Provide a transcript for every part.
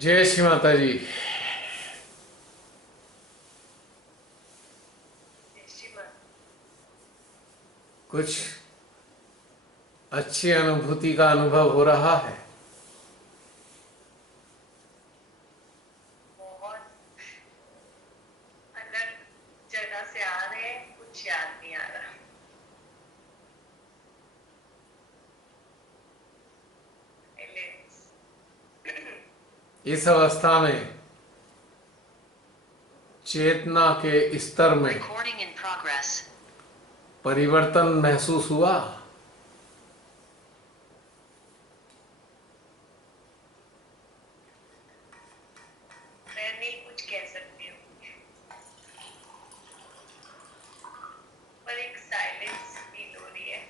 जय श्री माता जी। कुछ अच्छी अनुभूति का अनुभव हो रहा है। बहुत अलग जगह से आ रहे हैं, कुछ याद नहीं आ रहा। इस अवस्था में चेतना के स्तर में परिवर्तन महसूस हुआ। मैं नहीं कुछ कह सकती हूँ, पर एक साइलेंस फील हो रही है।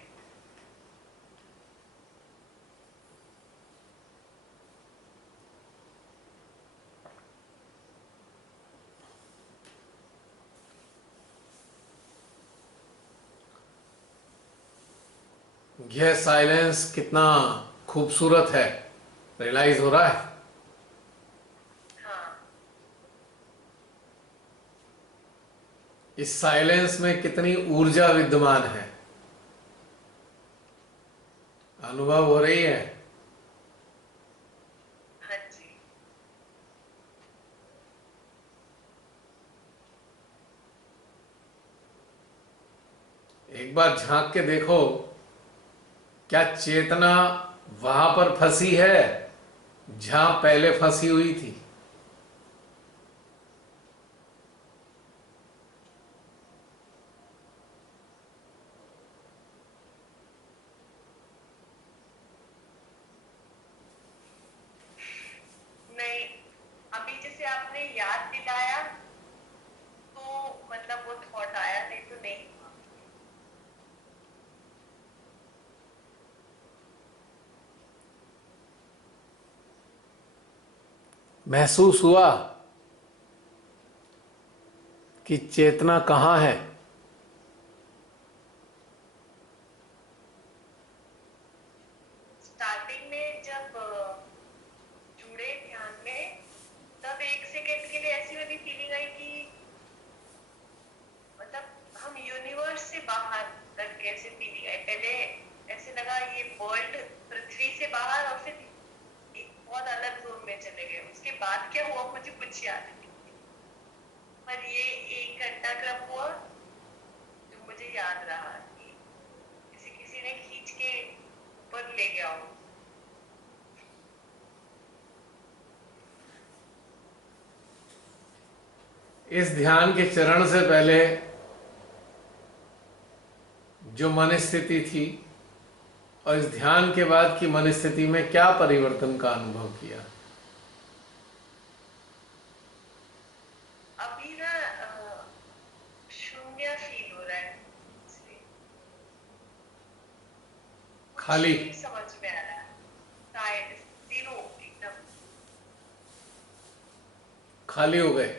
यह साइलेंस कितना खूबसूरत है, रियलाइज हो रहा है। हाँ, इस साइलेंस में कितनी ऊर्जा विद्यमान है, अनुभव हो रही है। हाँ जी। एक बार झांक के देखो, क्या चेतना वहां पर फंसी है जहां पहले फंसी हुई थी? नहीं, अभी जैसे आपने याद दिलाया तो मतलब वो थॉट आया, नहीं तो नहीं। महसूस हुआ कि चेतना कहाँ है। स्टार्टिंग में जब जुड़े ध्यान में, तब एक सेकेंड के लिए ऐसी वाली फीलिंग आई कि मतलब हम यूनिवर्स से बाहर करके ऐसे फीलिंग आई। पहले ऐसे लगा ये वर्ल्ड पृथ्वी से बाहर, और फिर एक बहुत अलग जोन में चले गए। उसके बाद क्या हुआ मुझे कुछ याद नहीं, पर ये 1 घंटा कब हुआ जो मुझे याद रहा कि किसी किसी ने खींच के ऊपर ले गया हो। इस ध्यान के चरण से पहले जो मन स्थिति थी और इस ध्यान के बाद की मन स्थिति में क्या परिवर्तन का अनुभव किया? अभी ना शून्य फील हो रहा है, इसलिए कुछ खाली नहीं समझ में आ रहा है। शायद जीरो एकदम। खाली हो गए।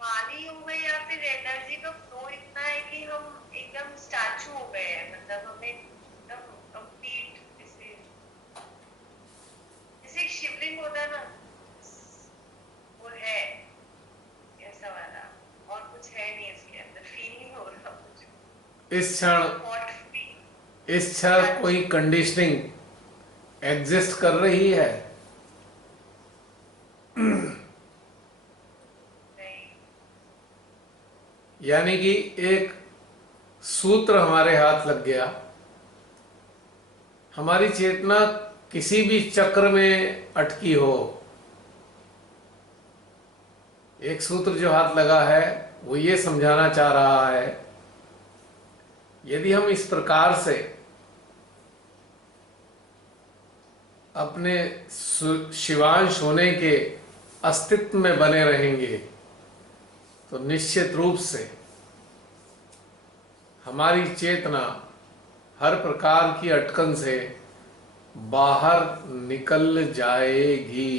खाली हो गए, या फिर एनर्जी का फ्लो इतना है कि हम एकदम स्टैचू हो गए हैं। मतलब हमें एकदम कंप्लीट, जैसे जैसे एक शिवलिंग होता है ना, वो है ऐसा वाला। और कुछ है नहीं इसके अंदर, फील नहीं हो रहा कुछ। इस क्षण हॉट फील। इस क्षण हाँ कोई जी। कंडीशनिंग एग्जिस्ट कर रही है? नहीं। यानी कि एक सूत्र हमारे हाथ लग गया। हमारी चेतना किसी भी चक्र में अटकी हो, एक सूत्र जो हाथ लगा है वो ये समझाना चाह रहा है, यदि हम इस प्रकार से अपने शिवांश होने के अस्तित्व में बने रहेंगे तो निश्चित रूप से हमारी चेतना हर प्रकार की अटकन से बाहर निकल जाएगी।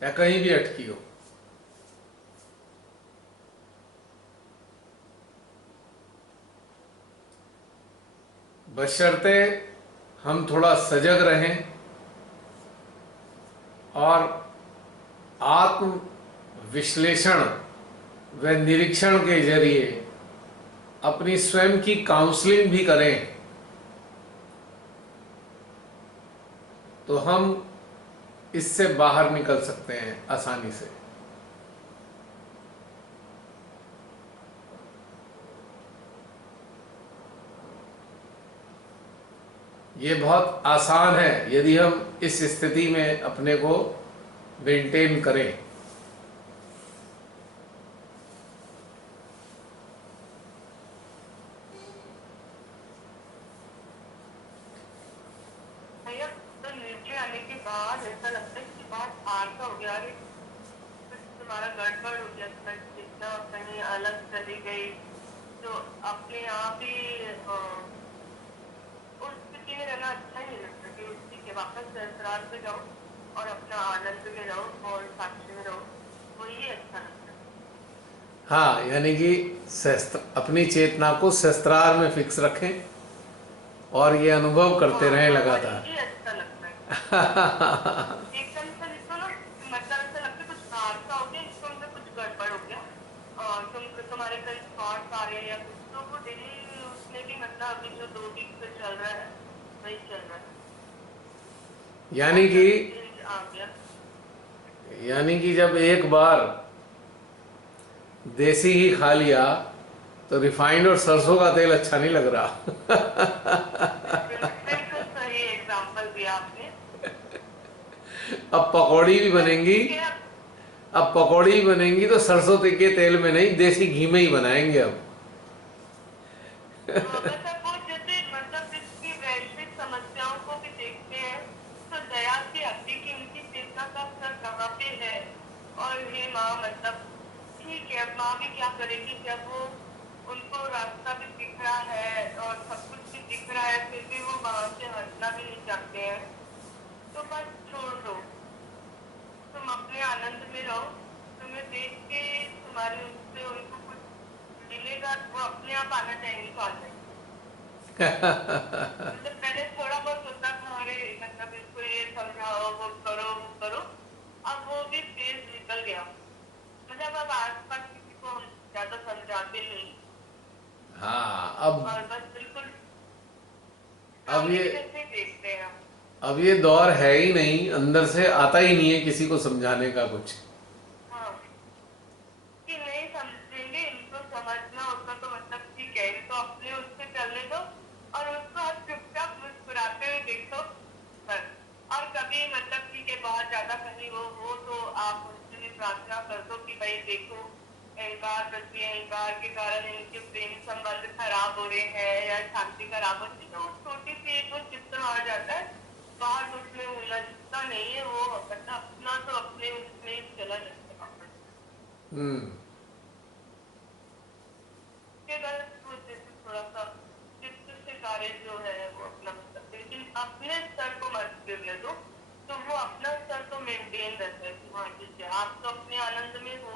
या कहीं भी अटकी हो, बशर्ते हम थोड़ा सजग रहें और आत्म विश्लेषण व निरीक्षण के जरिए अपनी स्वयं की काउंसलिंग भी करें, तो हम इससे बाहर निकल सकते हैं आसानी से। ये बहुत आसान है यदि हम इस स्थिति में अपने को मेंटेन करें। भैया तो नीचे आने के बाद ऐसा लगता है कि बहुत हार सा हो गया, अरे कुछ तुम्हारा गड़बड़ हो गया, तुम्हारी चिंता कहीं अलग चली गई, तो अपने आप ही उस स्थिति में रहना अच्छा ही नहीं लगता कि उसी के वापस सहस्त्रार पे जाओ और अपना आनंद में रहो और साक्षी में रहो, वही अच्छा लगता है। हाँ, यानी कि अपनी चेतना को सहस्त्रार में फिक्स रखें और ये अनुभव करते रहें लगातार। ये अच्छा लगता है। एकदम से इसको ना मतलब ऐसा लगता है कुछ हादसा हो गया, इसको मतलब कुछ गड़बड़ हो गया और तुम्हारे कई थॉट्स आ रहे हैं या कुछ, तो वो डेली उसमें भी मतलब अभी जो 2 वीक से चल रहा है वही चल रहा है। आ गया। यानी कि जब एक बार देसी ही खा लिया तो रिफाइंड और सरसों का तेल अच्छा नहीं लग रहा। बिल्कुल सही एग्जांपल दिया आपने। अब पकौड़ी भी बनेंगी, अब पकौड़ी भी बनेंगी तो सरसों के तेल में नहीं, देसी घी में ही बनाएंगे अब। मतलब वो जैसे मतलब इसकी वैश्विक समस्याओं को भी देखते हैं तो दया की हड्डी की उनकी चेतना का स्तर कहाँ पे है, और ये माँ मतलब ठीक है, अब माँ भी क्या करेगी जब वो उनको रास्ता भी दिख रहा है और सब कुछ भी दिख रहा है, फिर भी वो वहां से हटना भी नहीं चाहते हैं, तो बस छोड़ दो, तुम अपने आनंद में रहो, तुम्हें देख के तुम्हारे उससे उनको कुछ मिलेगा, वो अपने आप आना चाहेंगे तो आ जाएंगे। मतलब पहले थोड़ा बहुत होता था, अरे मतलब इसको ये समझाओ, वो करो, अब वो भी फेज निकल गया, मतलब अब आसपास किसी को हम ज्यादा समझाते नहीं। हाँ, और बस बिल्कुल अब ये देखते हैं। अब ये दौर है ही नहीं, अंदर से आता ही नहीं है किसी को समझाने का कुछ। हाँ, कि नहीं समझेंगे, इनको समझना होता तो मतलब ठीक है, इनको अपने उससे चलने दो और उसको आप चुपचाप मुस्कुराते हुए देखो बस। और कभी मतलब ठीक है बहुत ज्यादा कहीं वो हो तो आप उनसे भी प्रार्थना कर दो कि भाई देखो अहंकार प्रति अहंकार के कारण इनके प्रेम संबंध खराब हो रहे हैं या शांति खराब हो रही है, तो छोटी सी एक वो चित्र आ जाता है, बाहर उसमें उलझता नहीं है, वो मतलब अपना तो अपने उसमें ही चला जाता है। के गलत सोचने से थोड़ा सा चित्त से कार्य जो है वो अपना मतलब, लेकिन अपने स्तर को मत गिरने दो, तो वो अपना स्तर तो मेंटेन रहता है कि हाँ ठीक है आप तो अपने आनंद में हो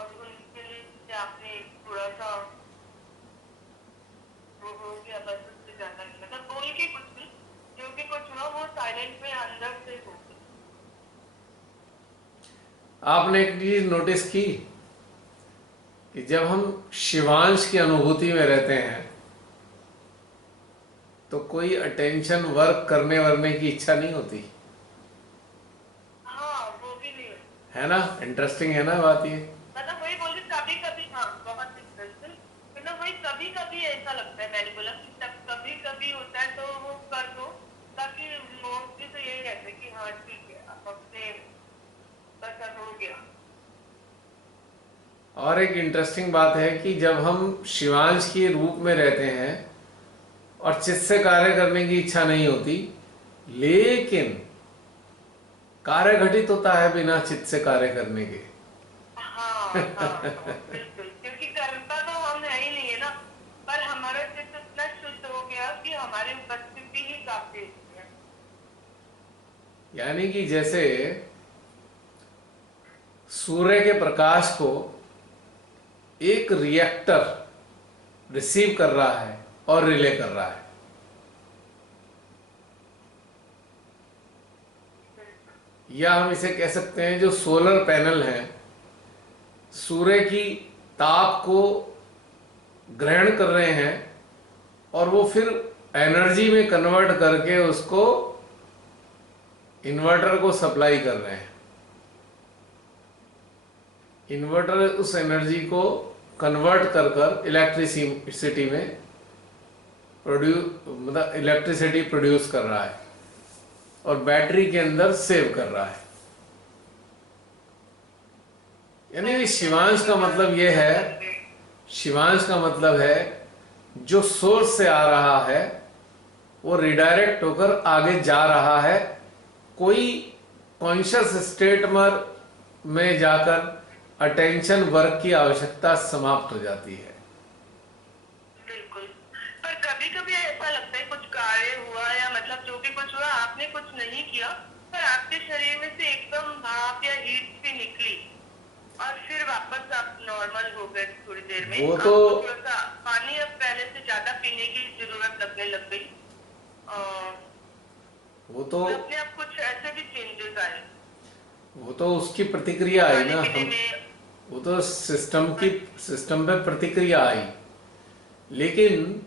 और उनके लिए आपने थोड़ा सा वो हो गया, बस उससे ज्यादा नहीं, मतलब बोल के कुछ नहीं, जो भी कुछ हुआ वो साइलेंट में अंदर से हो गया। आपने एक चीज नोटिस की कि जब हम शिवांश की अनुभूति में रहते हैं तो कोई अटेंशन वर्क करने वरने की इच्छा नहीं होती हाँ वो भी नहीं है ना। इंटरेस्टिंग है ना बात ये। मतलब वही बोल रही कभी कभी, हाँ बहुत इंटरेस्टिंग, मतलब वही कभी कभी ऐसा लगता है, मैंने बोला कि कभी कभी होता है तो वो कर दो, ताकि मोस्टली तो यही रहता है कि हाँ ठीक है अब अपने बस हो गया। और एक इंटरेस्टिंग बात है कि जब हम शिवांश के रूप में रहते हैं और चित्त से कार्य करने की इच्छा नहीं होती, लेकिन कार्य घटित होता है बिना चित्त से कार्य करने के। बिल्कुल, क्योंकि करता तो हम है ही नहीं है ना, पर हमारा चित्त इतना शुद्ध हो गया कि हमारी उपस्थिति ही काफी है। यानी कि जैसे सूर्य के प्रकाश को एक रिएक्टर रिसीव कर रहा है और रिले कर रहा है, या हम इसे कह सकते हैं जो सोलर पैनल हैं, सूर्य की ताप को ग्रहण कर रहे हैं और वो फिर एनर्जी में कन्वर्ट करके उसको इन्वर्टर को सप्लाई कर रहे हैं। इन्वर्टर उस एनर्जी को कन्वर्ट कर कर इलेक्ट्रिसिटी में मतलब इलेक्ट्रिसिटी प्रोड्यूस कर रहा है और बैटरी के अंदर सेव कर रहा है। यानी कि शिवांश का मतलब यह है, शिवांश का मतलब है जो सोर्स से आ रहा है वो रिडायरेक्ट होकर आगे जा रहा है, कोई कॉन्शियस स्टेट में जाकर अटेंशन वर्क की आवश्यकता समाप्त हो जाती है। बिल्कुल। पर कभी कभी ऐसा लगता है कुछ कार्य हुआ या मतलब जो भी कुछ हुआ, आपने कुछ नहीं किया पर आपके शरीर में से एकदम भाप या हीट भी निकली और फिर वापस आप नॉर्मल हो गए थोड़ी देर में। वो तो आपको थोड़ा सा पानी अब पहले से ज्यादा पीने की जरूरत लगने लग गई। वो तो अपने आप कुछ ऐसे भी चेंजेस आए। वो तो उसकी प्रतिक्रिया आई ना, खाने पीने हम में। वो तो सिस्टम पे प्रतिक्रिया आई। लेकिन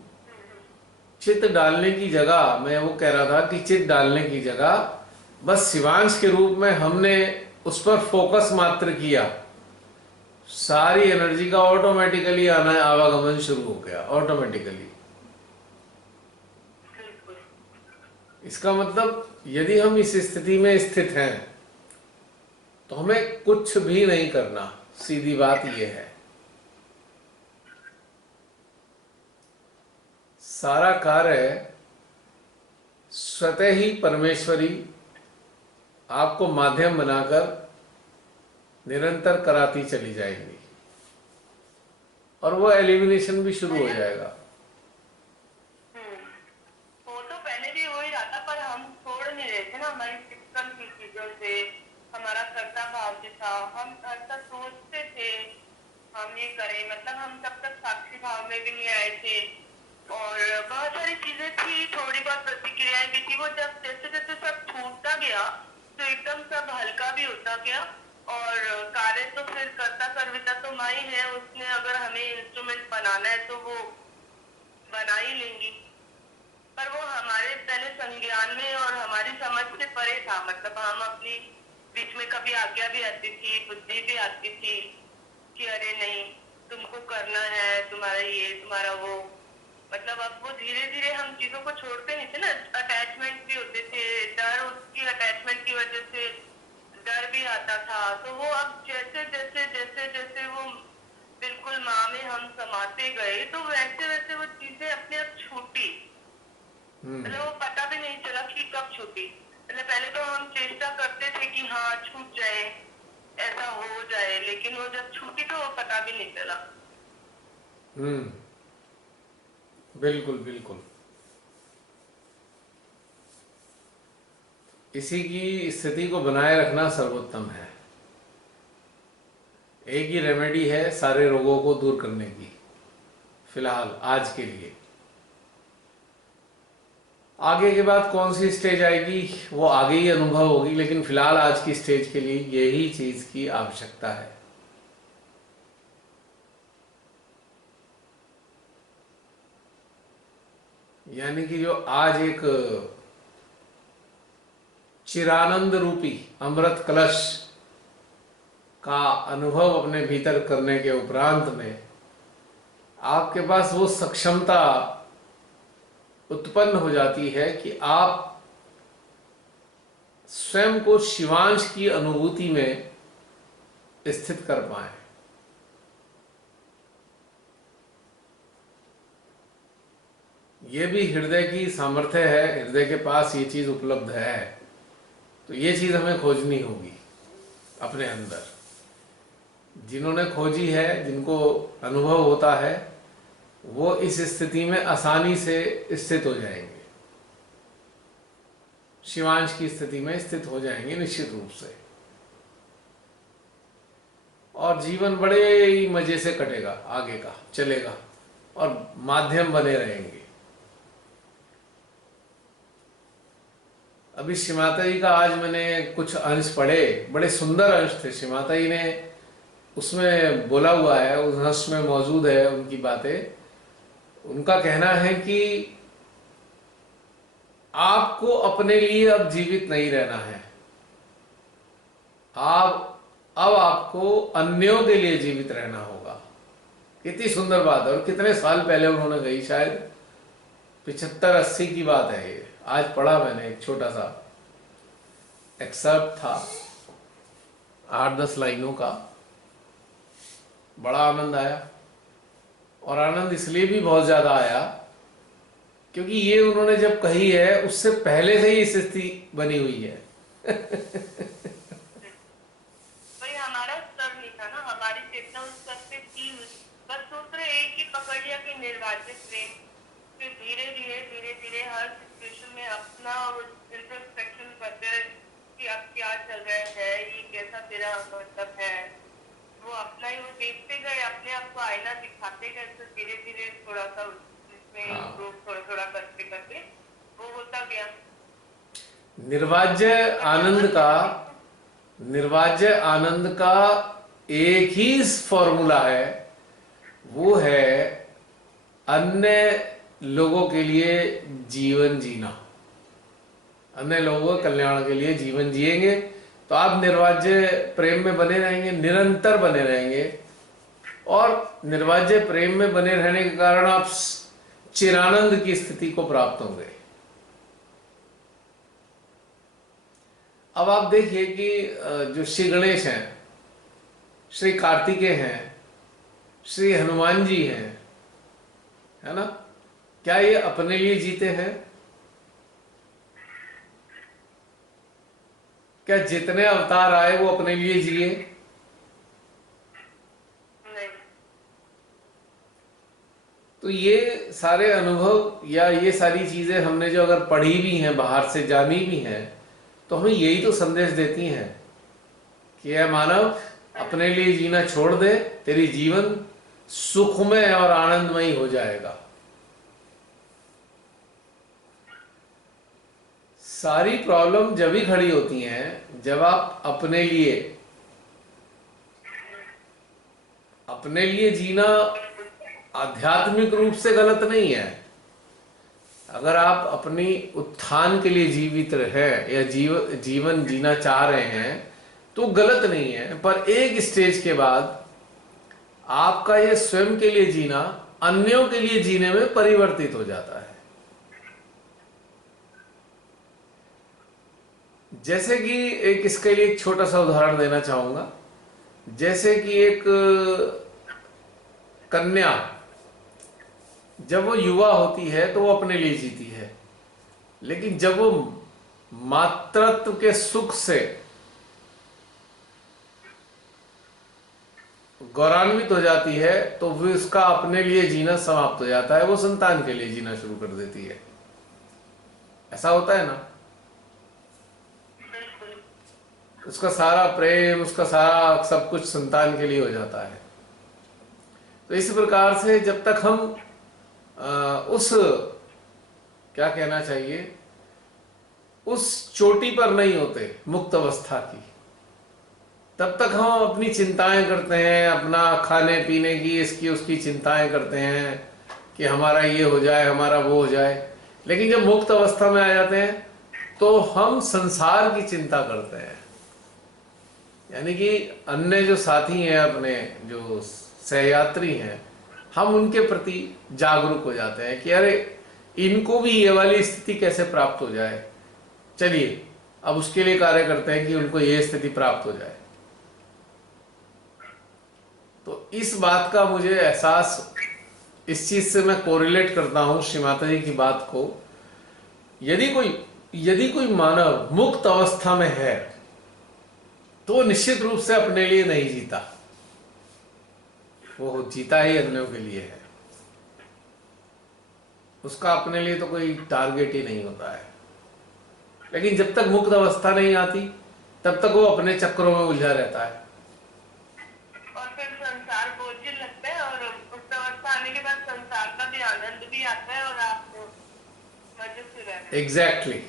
चित डालने की जगह, मैं वो कह रहा था कि चित डालने की जगह बस शिवांश के रूप में हमने उस पर फोकस मात्र किया, सारी एनर्जी का ऑटोमेटिकली आना आवागमन शुरू हो गया ऑटोमेटिकली। इसका मतलब यदि हम इस स्थिति में स्थित हैं तो हमें कुछ भी नहीं करना, सीधी बात यह है। सारा कार्य स्वतः ही परमेश्वरी आपको माध्यम बनाकर निरंतर कराती चली जाएंगी और वो एलिमिनेशन भी शुरू हो जाएगा। वो तो पहले भी हो ही रहा था पर हम छोड़ नहीं रहे थे ना, हमारी सिस्टम की चीजों से हमारा कर्ता भाव जो था, हम ऐसा सोचते थे हम ये करें, मतलब हम तब तक साक्षी भाव में भी नहीं आए थे और बहुत सारी चीजें थी, थोड़ी बहुत प्रतिक्रियाएं भी थी। वो जब जैसे जैसे सब छूटता गया तो एकदम सब हल्का भी होता गया और कार्य तो फिर कर्ता कर्विता तो माँ ही है, उसने अगर हमें इंस्ट्रूमेंट बनाना है तो वो बना ही लेंगी। पर वो हमारे पहले संज्ञान में और हमारी समझ से परे था, मतलब हम अपनी बीच में कभी आज्ञा भी आती थी, बुद्धि भी आती थी कि अरे नहीं तुमको करना है, तुम्हारा ये तुम्हारा वो, मतलब अब वो धीरे धीरे हम चीजों को छोड़ते नहीं थे ना। अटैचमेंट भी होते थे, डर, उसकी अटैचमेंट की वजह से डर भी आता था। तो वो अब जैसे जैसे जैसे जैसे वो बिल्कुल माँ में हम समाते गए तो वैसे वैसे वो चीजें अपने आप छूटी। मतलब वो पता भी नहीं चला कि कब छूटी। मतलब पहले तो हम चेष्टा करते थे कि हाँ छूट जाए, ऐसा हो जाए, लेकिन वो जब छूटी तो वो पता भी नहीं चला। बिल्कुल बिल्कुल। इसी की स्थिति को बनाए रखना सर्वोत्तम है। एक ही रेमेडी है सारे रोगों को दूर करने की, फिलहाल आज के लिए। आगे के बाद कौन सी स्टेज आएगी वो आगे ही अनुभव होगी, लेकिन फिलहाल आज की स्टेज के लिए यही चीज की आवश्यकता है। यानी कि जो आज एक चिरानंद रूपी अमृत कलश का अनुभव अपने भीतर करने के उपरांत में आपके पास वो सक्षमता उत्पन्न हो जाती है कि आप स्वयं को शिवांश की अनुभूति में स्थित कर पाए। ये भी हृदय की सामर्थ्य है, हृदय के पास ये चीज उपलब्ध है, तो ये चीज हमें खोजनी होगी अपने अंदर। जिन्होंने खोजी है, जिनको अनुभव होता है, वो इस स्थिति में आसानी से स्थित हो जाएंगे, शिवांश की स्थिति में स्थित हो जाएंगे निश्चित रूप से, और जीवन बड़े ही मजे से कटेगा, आगे का चलेगा और माध्यम बने रहेंगे। अभी श्री माता जी का आज मैंने कुछ अंश पढ़े, बड़े सुंदर अंश थे। श्री माता जी ने उसमें बोला हुआ है, उस अंश में मौजूद है उनकी बातें। उनका कहना है कि आपको अपने लिए अब जीवित नहीं रहना है, आप अब आपको अन्यों के लिए जीवित रहना होगा। कितनी सुंदर बात है, और कितने साल पहले उन्होंने कही, शायद 75-80 की बात है ये। आज पढ़ा मैंने, एक छोटा सा एक्सर्प्ट था 8-10 लाइनों का, बड़ा आनंद आया। और आनंद इसलिए भी बहुत ज्यादा आया क्योंकि ये उन्होंने जब कही है उससे पहले से ही स्थिति बनी हुई है। भाई हमारा स्तर नहीं था ना, हमारी चेतना उस स्तर पे थी। बस सूत्र एक ही पकड़ लिया कि निर्वाचित प्रेम। फिर धीरे धीरे धीरे धीरे हर सिचुएशन में अपना इंट्रोस्पेक्शन करते रहे कि अब क्या चल रहा है, ये कैसा तेरा मतलब है। वो अपना ही वो देखते गए, अपने आप को आईना दिखाते गए, तो धीरे धीरे थोड़ा सा उसमें इम्प्रूव थोड़ा थोड़ा करते करते वो होता गया। निर्वाज्य आनंद का, निर्वाज्य आनंद का एक ही फॉर्मूला है, वो है अन्य लोगों के लिए जीवन जीना। अन्य लोगों के कल्याण के लिए जीवन जिएंगे तो आप निर्वाज्य प्रेम में बने रहेंगे, निरंतर बने रहेंगे। और निर्वाज्य प्रेम में बने रहने के कारण आप चिरानंद की स्थिति को प्राप्त होंगे। अब आप देखिए कि जो श्री गणेश हैं, श्री कार्तिकेय हैं, श्री हनुमान जी हैं, है ना, क्या ये अपने लिए जीते हैं? क्या जितने अवतार आए वो अपने लिए जिए? नहीं। तो ये सारे अनुभव या ये सारी चीजें हमने जो अगर पढ़ी भी हैं, बाहर से जानी भी हैं, तो हमें यही तो संदेश देती हैं कि यह मानव अपने लिए जीना छोड़ दे, तेरी जीवन सुखमय और आनंदमय हो जाएगा। सारी प्रॉब्लम जब ही खड़ी होती हैं जब आप अपने लिए जीना आध्यात्मिक रूप से गलत नहीं है। अगर आप अपनी उत्थान के लिए जीवित रहे या जीवन जीना चाह रहे हैं तो गलत नहीं है, पर एक स्टेज के बाद आपका ये स्वयं के लिए जीना अन्यों के लिए जीने में परिवर्तित हो जाता है। जैसे कि एक इसके लिए एक छोटा सा उदाहरण देना चाहूंगा। जैसे कि एक कन्या जब वो युवा होती है तो वो अपने लिए जीती है, लेकिन जब वो मातृत्व के सुख से गौरवान्वित हो जाती है तो वो उसका अपने लिए जीना समाप्त हो जाता है, वो संतान के लिए जीना शुरू कर देती है। ऐसा होता है ना? उसका सारा प्रेम, उसका सारा सब कुछ संतान के लिए हो जाता है। तो इस प्रकार से जब तक हम उस क्या कहना चाहिए, उस चोटी पर नहीं होते मुक्त अवस्था की, तब तक हम अपनी चिंताएं करते हैं, अपना खाने पीने की, इसकी उसकी चिंताएं करते हैं कि हमारा ये हो जाए, हमारा वो हो जाए। लेकिन जब मुक्त अवस्था में आ जाते हैं तो हम संसार की चिंता करते हैं। यानी कि अन्य जो साथी हैं, अपने जो सहयात्री हैं, हम उनके प्रति जागरूक हो जाते हैं कि अरे इनको भी ये वाली स्थिति कैसे प्राप्त हो जाए, चलिए अब उसके लिए कार्य करते हैं कि उनको ये स्थिति प्राप्त हो जाए। तो इस बात का मुझे एहसास, इस चीज से मैं कोरिलेट करता हूं श्री माता जी की बात को। यदि कोई मानव मुक्त अवस्था में है तो निश्चित रूप से अपने लिए नहीं जीता, वो जीता ही अन्यों के लिए है। उसका अपने लिए तो कोई टारगेट ही नहीं होता है। लेकिन जब तक मुक्त अवस्था नहीं आती तब तक वो अपने चक्रों में उलझा रहता है और फिर संसार बोझिल लगता है, और मुक्त अवस्था आने के बाद संसार का भी आनंद भी आता है और आप मजे से रहते हैं। एग्जैक्टली।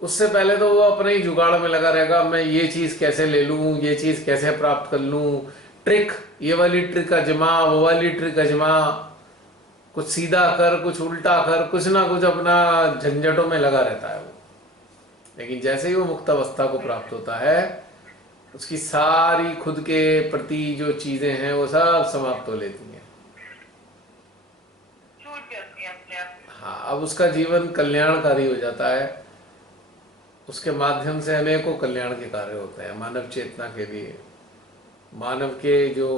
उससे पहले तो वो अपने ही जुगाड़ में लगा रहेगा, मैं ये चीज कैसे ले लूं, ये चीज कैसे प्राप्त कर लूं, ट्रिक, ये वाली ट्रिक आजमा, वो वाली ट्रिक आजमा, कुछ सीधा कर, कुछ उल्टा कर, कुछ ना कुछ अपना झंझटों में लगा रहता है वो। लेकिन जैसे ही वो मुक्त अवस्था को प्राप्त होता है, उसकी सारी खुद के प्रति जो चीजें हैं वो सब समाप्त हो लेती हैं। छूट जाती है अपने आप। हाँ, अब उसका जीवन कल्याणकारी हो जाता है। उसके माध्यम से अनेकों कल्याण के कार्य होते हैं मानव चेतना के लिए, मानव के जो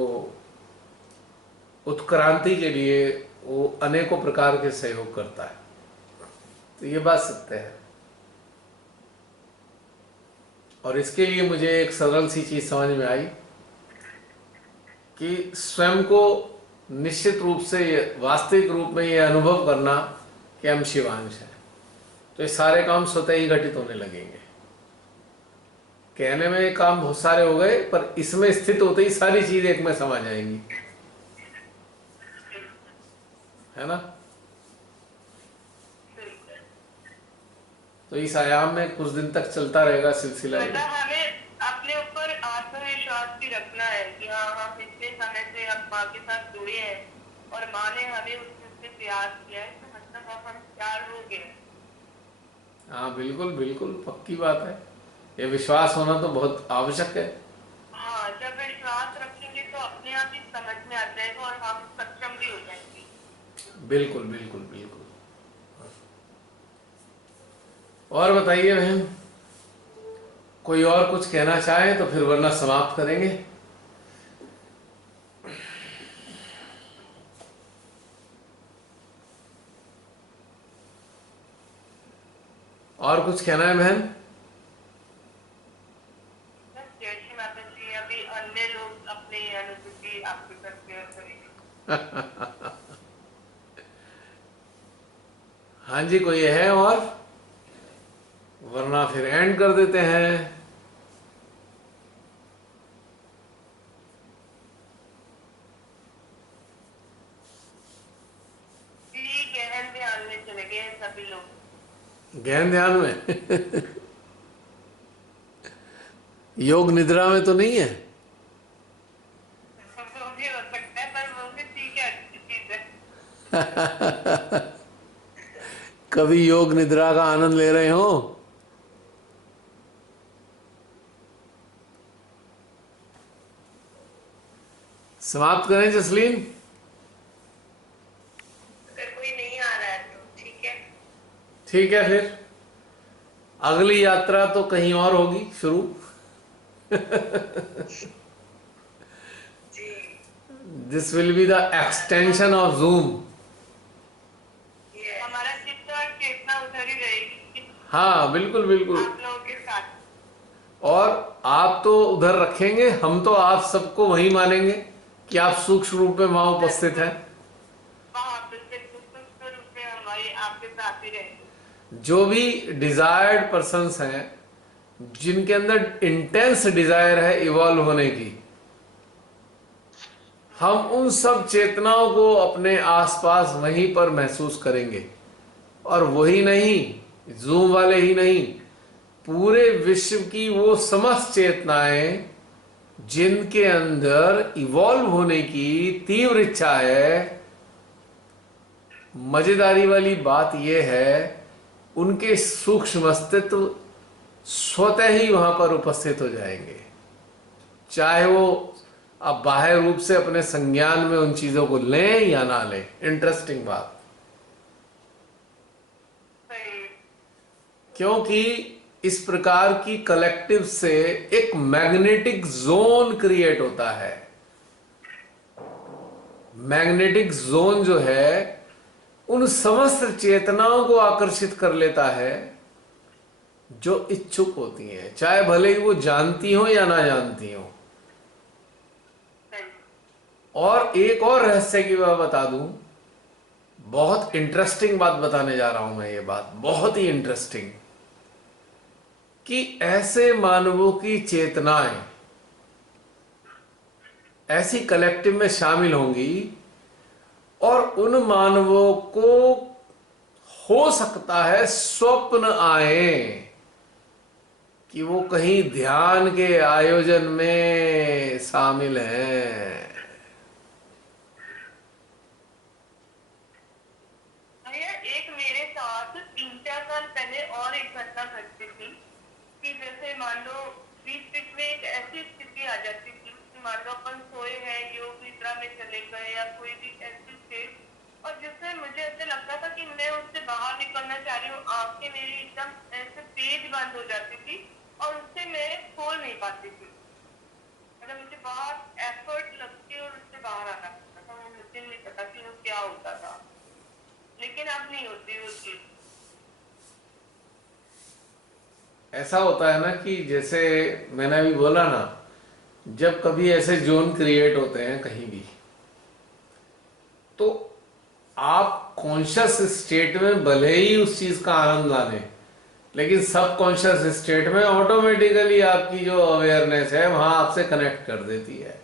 उत्क्रांति के लिए वो अनेकों प्रकार के सहयोग करता है। तो ये बात सत्य है। और इसके लिए मुझे एक सरल सी चीज समझ में आई कि स्वयं को निश्चित रूप से वास्तविक रूप में ये अनुभव करना कि हम शिवांश हैं, तो ये सारे काम स्वतः ही घटित होने लगेंगे। कहने में काम बहुत सारे हो गए, पर इसमें स्थित होते ही सारी चीज एक में समा जाएंगी, है ना। तो इस आयाम में कुछ दिन तक चलता रहेगा सिलसिला। मतलब हमें अपने ऊपर आत्मविश्वास भी रखना है कि हाँ हम इतने समय से अब माँ के साथ जुड़े हैं और माँ ने हमें उससे प्यार किया है, तो मतलब अब हम प्यार हो गए। हाँ बिल्कुल बिल्कुल, पक्की बात है। ये विश्वास होना तो बहुत आवश्यक है। हाँ, जब विश्वास रखेंगे तो अपने आप ही समझ में आ जाएगा और हम सक्षम भी हो जाएंगे। बिल्कुल बिल्कुल बिल्कुल। और बताइए बहन, कोई और कुछ कहना चाहे तो फिर, वरना समाप्त करेंगे। और कुछ कहना है बहन? जैसे माता जी, अभी अन्य लोग अपनी अनुभूति आपके साथ शेयर करेंगे। हाँ जी, कोई है और? वरना फिर एंड कर देते हैं। गहन ध्यान में चले गए सभी लोग। गहन ध्यान में योग निद्रा में तो नहीं है? वो भी हो सकता है, पर वो भी ठीक है, अच्छी चीज है। कभी योग निद्रा का आनंद ले रहे हो? समाप्त करें जसलीन? अगर कोई नहीं आ रहा है तो ठीक है। ठीक है, फिर अगली यात्रा तो कहीं और होगी शुरू। जी। This will be the extension of zoom. हमारा चित्त और चेतना उधर ही रहेगी। हाँ बिल्कुल बिल्कुल। आप लोगों के साथ। और आप तो उधर रखेंगे, हम तो आप सबको वही मानेंगे कि आप सूक्ष्म रूप में वहां उपस्थित हैं। वहाँ बिल्कुल सूक्ष्म रूप में हमारे आपके साथ ही रहेंगे। जो भी डिजायर्ड पर्सन्स हैं, जिनके अंदर इंटेंस डिजायर है इवॉल्व होने की, हम उन सब चेतनाओं को अपने आसपास वहीं पर महसूस करेंगे। और वही नहीं, जूम वाले ही नहीं, पूरे विश्व की वो समस्त चेतनाएं जिनके अंदर इवॉल्व होने की तीव्र इच्छा है। मजेदारी वाली बात यह है, उनके सूक्ष्म अस्तित्व स्वतः ही वहां पर उपस्थित हो जाएंगे, चाहे वो आप बाह्य रूप से अपने संज्ञान में उन चीजों को लें या ना लें। इंटरेस्टिंग बात, क्योंकि इस प्रकार की कलेक्टिव से एक मैग्नेटिक जोन क्रिएट होता है। मैग्नेटिक जोन जो है उन समस्त चेतनाओं को आकर्षित कर लेता है जो इच्छुक होती हैं, चाहे भले ही वो जानती हो या ना जानती हो। और एक और रहस्य की बात बता दूं, बहुत इंटरेस्टिंग बात बताने जा रहा हूं मैं, ये बात बहुत ही इंटरेस्टिंग, कि ऐसे मानवों की चेतनाएं ऐसी कलेक्टिव में शामिल होंगी और उन मानवों को हो सकता है स्वप्न आए कि वो कहीं ध्यान के आयोजन में शामिल हैं। भैया एक मेरे साथ 3-4 साल पहले और एक घटना घटती थी कि जैसे मान लो बीच बीच में एक ऐसी स्थिति आ जाती थी कि मान लो अपन सोए हैं, योग निद्रा में चले गए या कोई भी ऐसी स्टेट, और जिसमें मुझे ऐसे लगता था कि मैं उससे बाहर निकलना चाह रही हूँ, आंखें मेरी एकदम ऐसे तेज बंद हो जाती थी और उससे मैं खोल नहीं पाती थी। मतलब मुझे बहुत एफर्ट लगती और उससे बाहर आना पड़ता था। मुझे नहीं पता कि वो क्या होता था, लेकिन अब नहीं होती वो चीज। ऐसा होता है ना कि जैसे मैंने अभी बोला ना, जब कभी ऐसे जोन क्रिएट होते हैं कहीं भी, तो आप कॉन्शियस स्टेट में भले ही उस चीज का आनंद ला लें, लेकिन सब कॉन्शियस स्टेट में ऑटोमेटिकली आपकी जो अवेयरनेस है वहां आपसे कनेक्ट कर देती है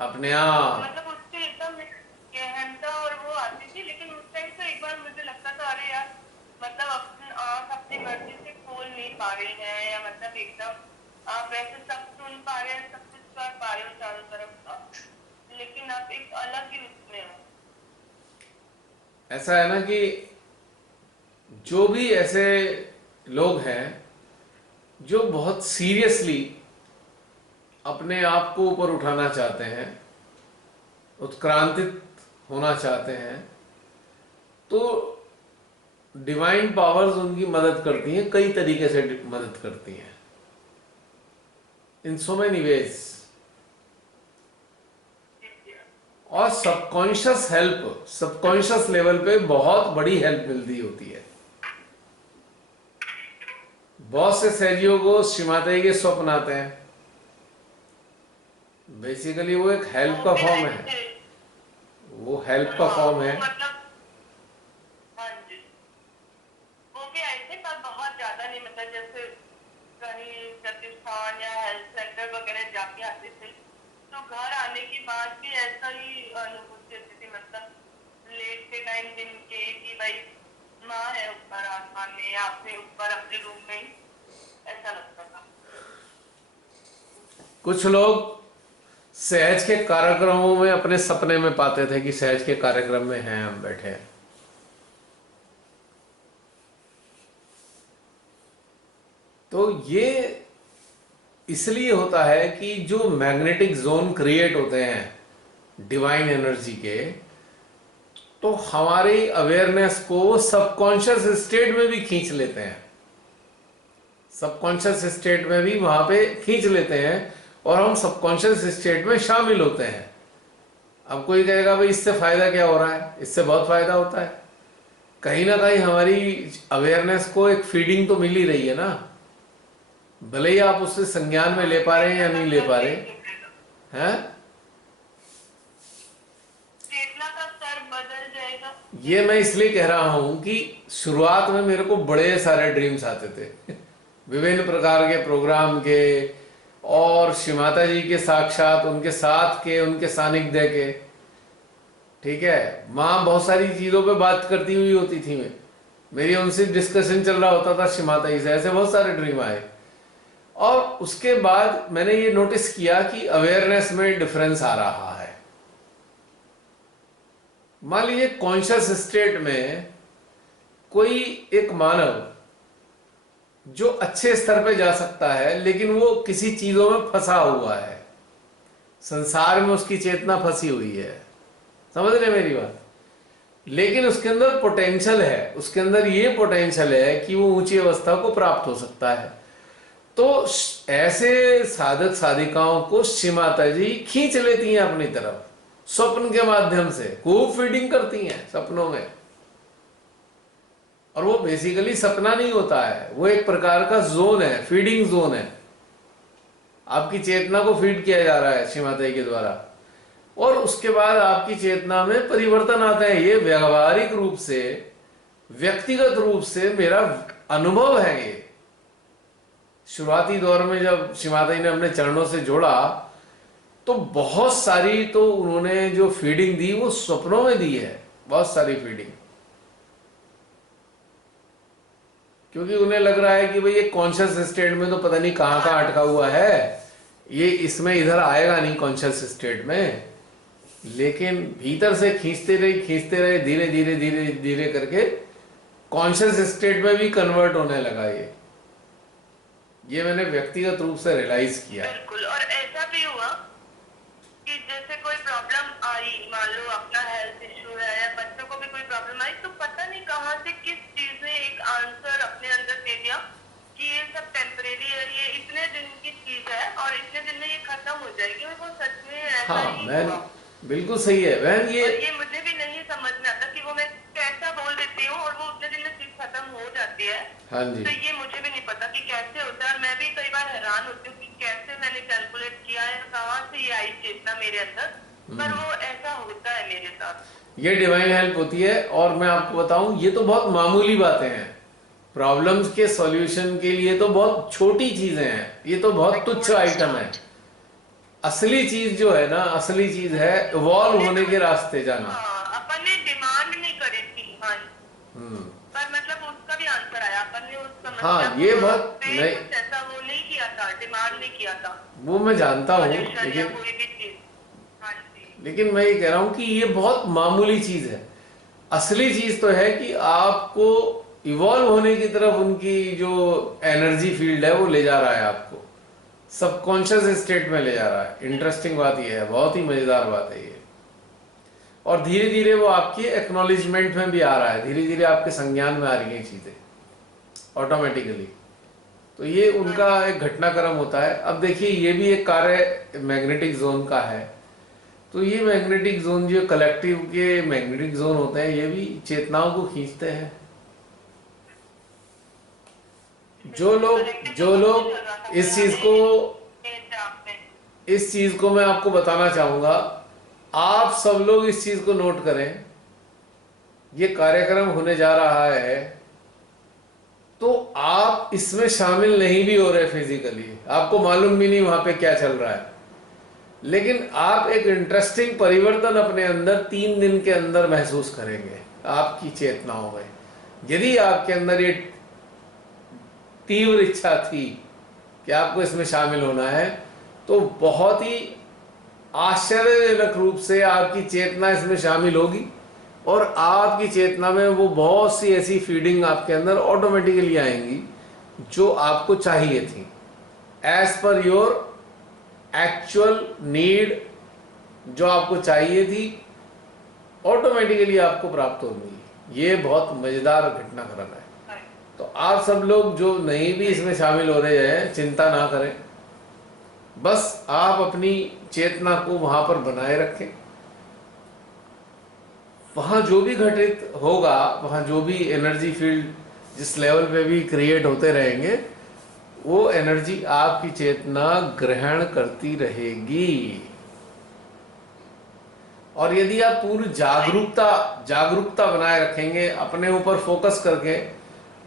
अपने आप। मतलब उससे एकदम गहनता और वो आती थी, लेकिन उस टाइम तो एक बार मुझे लगता था अरे यार, मतलब अपनी आंख अपनी मर्जी से खोल नहीं पा रहे हैं, या मतलब एकदम आप वैसे सब सुन पा रहे हैं, सब कुछ कर पा रहे हो चारों तरफ का, लेकिन आप एक अलग ही उसमें हो। ऐसा है ना कि जो भी ऐसे लोग हैं जो बहुत सीरियसली अपने आप को ऊपर उठाना चाहते हैं, उत्क्रांतित होना चाहते हैं, तो डिवाइन पावर्स उनकी मदद करती हैं, कई तरीके से मदद करती हैं, इन सो मेनी वेज। और सबकॉन्शियस हेल्प, सबकॉन्शियस लेवल पे बहुत बड़ी हेल्प मिलती होती है। बहुत से सहयोगियों को श्रीमाता के स्वप्न आते हैं, बेसिकली वो एक हेल्प वो का भी फॉर्म है, ऐसे। वो हेल्प का हाँ फॉर्म वो है। मतलब, हाँ जी, वो भी ऐसे पर बहुत ज्यादा नहीं, मतलब जैसे कहीं प्रतिष्ठान या हेल्थ सेंटर वगैरह जाके आते थे, तो घर आने के बाद भी ऐसा ही अनुभूति होती थी। मतलब लेट के टाइम दिन के कि भाई माँ है ऊपर आसमान में या अपने ऊपर अपने रूम में ही, ऐसा लगता था। कुछ लोग सहज के कार्यक्रमों में अपने सपने में पाते थे कि सहज के कार्यक्रम में हैं, हम बैठे हैं। तो ये इसलिए होता है कि जो मैग्नेटिक जोन क्रिएट होते हैं डिवाइन एनर्जी के, तो हमारी अवेयरनेस को सबकॉन्शियस स्टेट में भी खींच लेते हैं, सबकॉन्शियस स्टेट में भी वहां पे खींच लेते हैं, और हम सबकॉन्शियस स्टेट में शामिल होते हैं। अब कोई कहेगा भाई इससे फायदा क्या हो रहा है, इससे बहुत फायदा होता है। कहीं ना कहीं हमारी अवेयरनेस को एक फीडिंग तो मिल ही रही है ना, भले ही आप उससे संज्ञान में ले पा रहे हैं या चेतना का नहीं ले स्तर पा रहे चेंज हो जाएगा, हैं। चेतना का स्तर बदल जाएगा। ये मैं इसलिए कह रहा हूं कि शुरुआत में मेरे को बड़े सारे ड्रीम्स आते थे विभिन्न प्रकार के प्रोग्राम के, और श्री माता जी के साक्षात, उनके साथ के, उनके सानिध्य के। ठीक है, माँ बहुत सारी चीजों पे बात करती हुई होती थी, मेरी उनसे डिस्कशन चल रहा होता था श्री माता जी से, ऐसे बहुत सारे ड्रीम आए। और उसके बाद मैंने ये नोटिस किया कि अवेयरनेस में डिफरेंस आ रहा है। मान लीजिए कॉन्शियस स्टेट में कोई एक मानव जो अच्छे स्तर पे जा सकता है, लेकिन वो किसी चीजों में फंसा हुआ है, संसार में उसकी चेतना फंसी हुई है, समझ रहे मेरी बात। लेकिन उसके अंदर पोटेंशियल है, उसके अंदर ये पोटेंशियल है कि वो ऊंची अवस्था को प्राप्त हो सकता है। तो ऐसे साधक साधिकाओं को श्री माता जी खींच लेती हैं अपनी तरफ, स्वप्न के माध्यम से खूब फीडिंग करती हैं सपनों में। और वो बेसिकली सपना नहीं होता है, वो एक प्रकार का जोन है, फीडिंग जोन है, आपकी चेतना को फीड किया जा रहा है श्री माता जी के द्वारा। और उसके बाद आपकी चेतना में परिवर्तन आता है। ये व्यवहारिक रूप से, व्यक्तिगत रूप से मेरा अनुभव है। ये शुरुआती दौर में जब श्री माता जी ने अपने चरणों से जोड़ा, तो बहुत सारी तो उन्होंने जो फीडिंग दी वो स्वप्नों में दी है, बहुत सारी फीडिंग। क्योंकि उन्हें लग रहा है कि भाई ये कॉन्शियस स्टेट में तो पता नहीं कहाँ कहाँ अटका हुआ है, ये इसमें इधर आएगा नहीं कॉन्शियस स्टेट में। लेकिन भीतर से खींचते रहे, धीरे धीरे धीरे धीरे करके कॉन्शियस स्टेट में भी कन्वर्ट होने लगा ये मैंने व्यक्तिगत रूप से रियलाइज किया। बिल्कुल। और ऐसा भी हुआ कि जैसे कोई प्रॉब्लम आई, मान लो अपना हेल्थ इश्यू है या बच्चों को भी कोई प्रॉब्लम आई, तो पता नहीं कहाँ से किस चीज ने एक आंसर अपने अंदर दे दिया कि ये सब टेम्परेरी है, ये इतने दिन की चीज है और इतने दिन में ये खत्म हो जाएगी। और वो सच में ऐसा हाँ ही मैं हुआ। बिल्कुल सही है बहन। और ये मुझे भी नहीं समझ में आता कि वो मैं कैसा बोल देती हूँ और वो उतने दिन में चीज खत्म हो जाती है। हाँ जी, तो ये मुझे भी नहीं पता कि कैसे होता है। मैं भी कई बार हैरान होती हूँ कि कैसे मैंने कैलकुलेट किया है, कहाँ से ये आई चेतना मेरे अंदर, पर वो ऐसा होता है मेरे साथ। ये डिवाइन हेल्प होती है। और मैं आपको बताऊं, ये तो बहुत मामूली बातें हैं, प्रॉब्लम्स के सॉल्यूशन के लिए तो बहुत छोटी चीजें हैं, ये तो बहुत तुच्छ आइटम है। असली चीज जो है ना, असली चीज है इवॉल्व होने के रास्ते जाना। हाँ, अपन ने डिमांड नहीं करी थी। हाँ, हम्म, पर मतलब उसका भी आंसर आया। अपन ने उस समस्या हाँ ये बहुत पे नहीं, कुछ ऐसा वो नहीं किया था, डिमांड नहीं किया था वो मैं जानता हूँ, सॉल्यूशन या लेकिन कोई भी चीज। हाँ जी। लेकिन मैं ये कह रहा हूँ कि ये बहुत मामूली चीज है। असली चीज तो है कि आपको इवॉल्व होने की तरफ उनकी जो एनर्जी फील्ड है वो ले जा रहा है, आपको सबकॉन्शियस स्टेट में ले जा रहा है। इंटरेस्टिंग बात ये है, बहुत ही मजेदार बात है ये। और धीरे धीरे वो आपकी एक्नॉलेजमेंट में भी आ रहा है, धीरे धीरे आपके संज्ञान में आ रही हैं चीजें ऑटोमेटिकली। तो ये उनका एक घटनाक्रम होता है। अब देखिए, ये भी एक कार्य मैग्नेटिक जोन का है। तो ये मैग्नेटिक जोन जो कलेक्टिव के मैग्नेटिक जोन होते हैं, ये भी चेतनाओं को खींचते हैं। जो लोग इस चीज को मैं आपको बताना चाहूंगा, आप सब लोग इस चीज को नोट करें, ये कार्यक्रम होने जा रहा है तो आप इसमें शामिल नहीं भी हो रहे फिजिकली, आपको मालूम भी नहीं वहां पे क्या चल रहा है, लेकिन आप एक इंटरेस्टिंग परिवर्तन अपने अंदर 3 दिन के अंदर महसूस करेंगे आपकी चेतनाओं में। यदि आपके अंदर ये तीव्र इच्छा थी कि आपको इसमें शामिल होना है, तो बहुत ही आश्चर्यजनक रूप से आपकी चेतना इसमें शामिल होगी और आपकी चेतना में वो बहुत सी ऐसी फीडिंग आपके अंदर ऑटोमेटिकली आएंगी जो आपको चाहिए थी, as per your actual need. जो आपको चाहिए थी ऑटोमेटिकली आपको प्राप्त होगी। ये बहुत मजेदार घटनाक्रम है। तो आप सब लोग जो नहीं भी इसमें शामिल हो रहे हैं, चिंता ना करें, बस आप अपनी चेतना को वहां पर बनाए रखें। वहां जो भी घटित होगा, वहां जो भी एनर्जी फील्ड जिस लेवल पे भी क्रिएट होते रहेंगे, वो एनर्जी आपकी चेतना ग्रहण करती रहेगी। और यदि आप पूरी जागरूकता बनाए रखेंगे, अपने ऊपर फोकस करके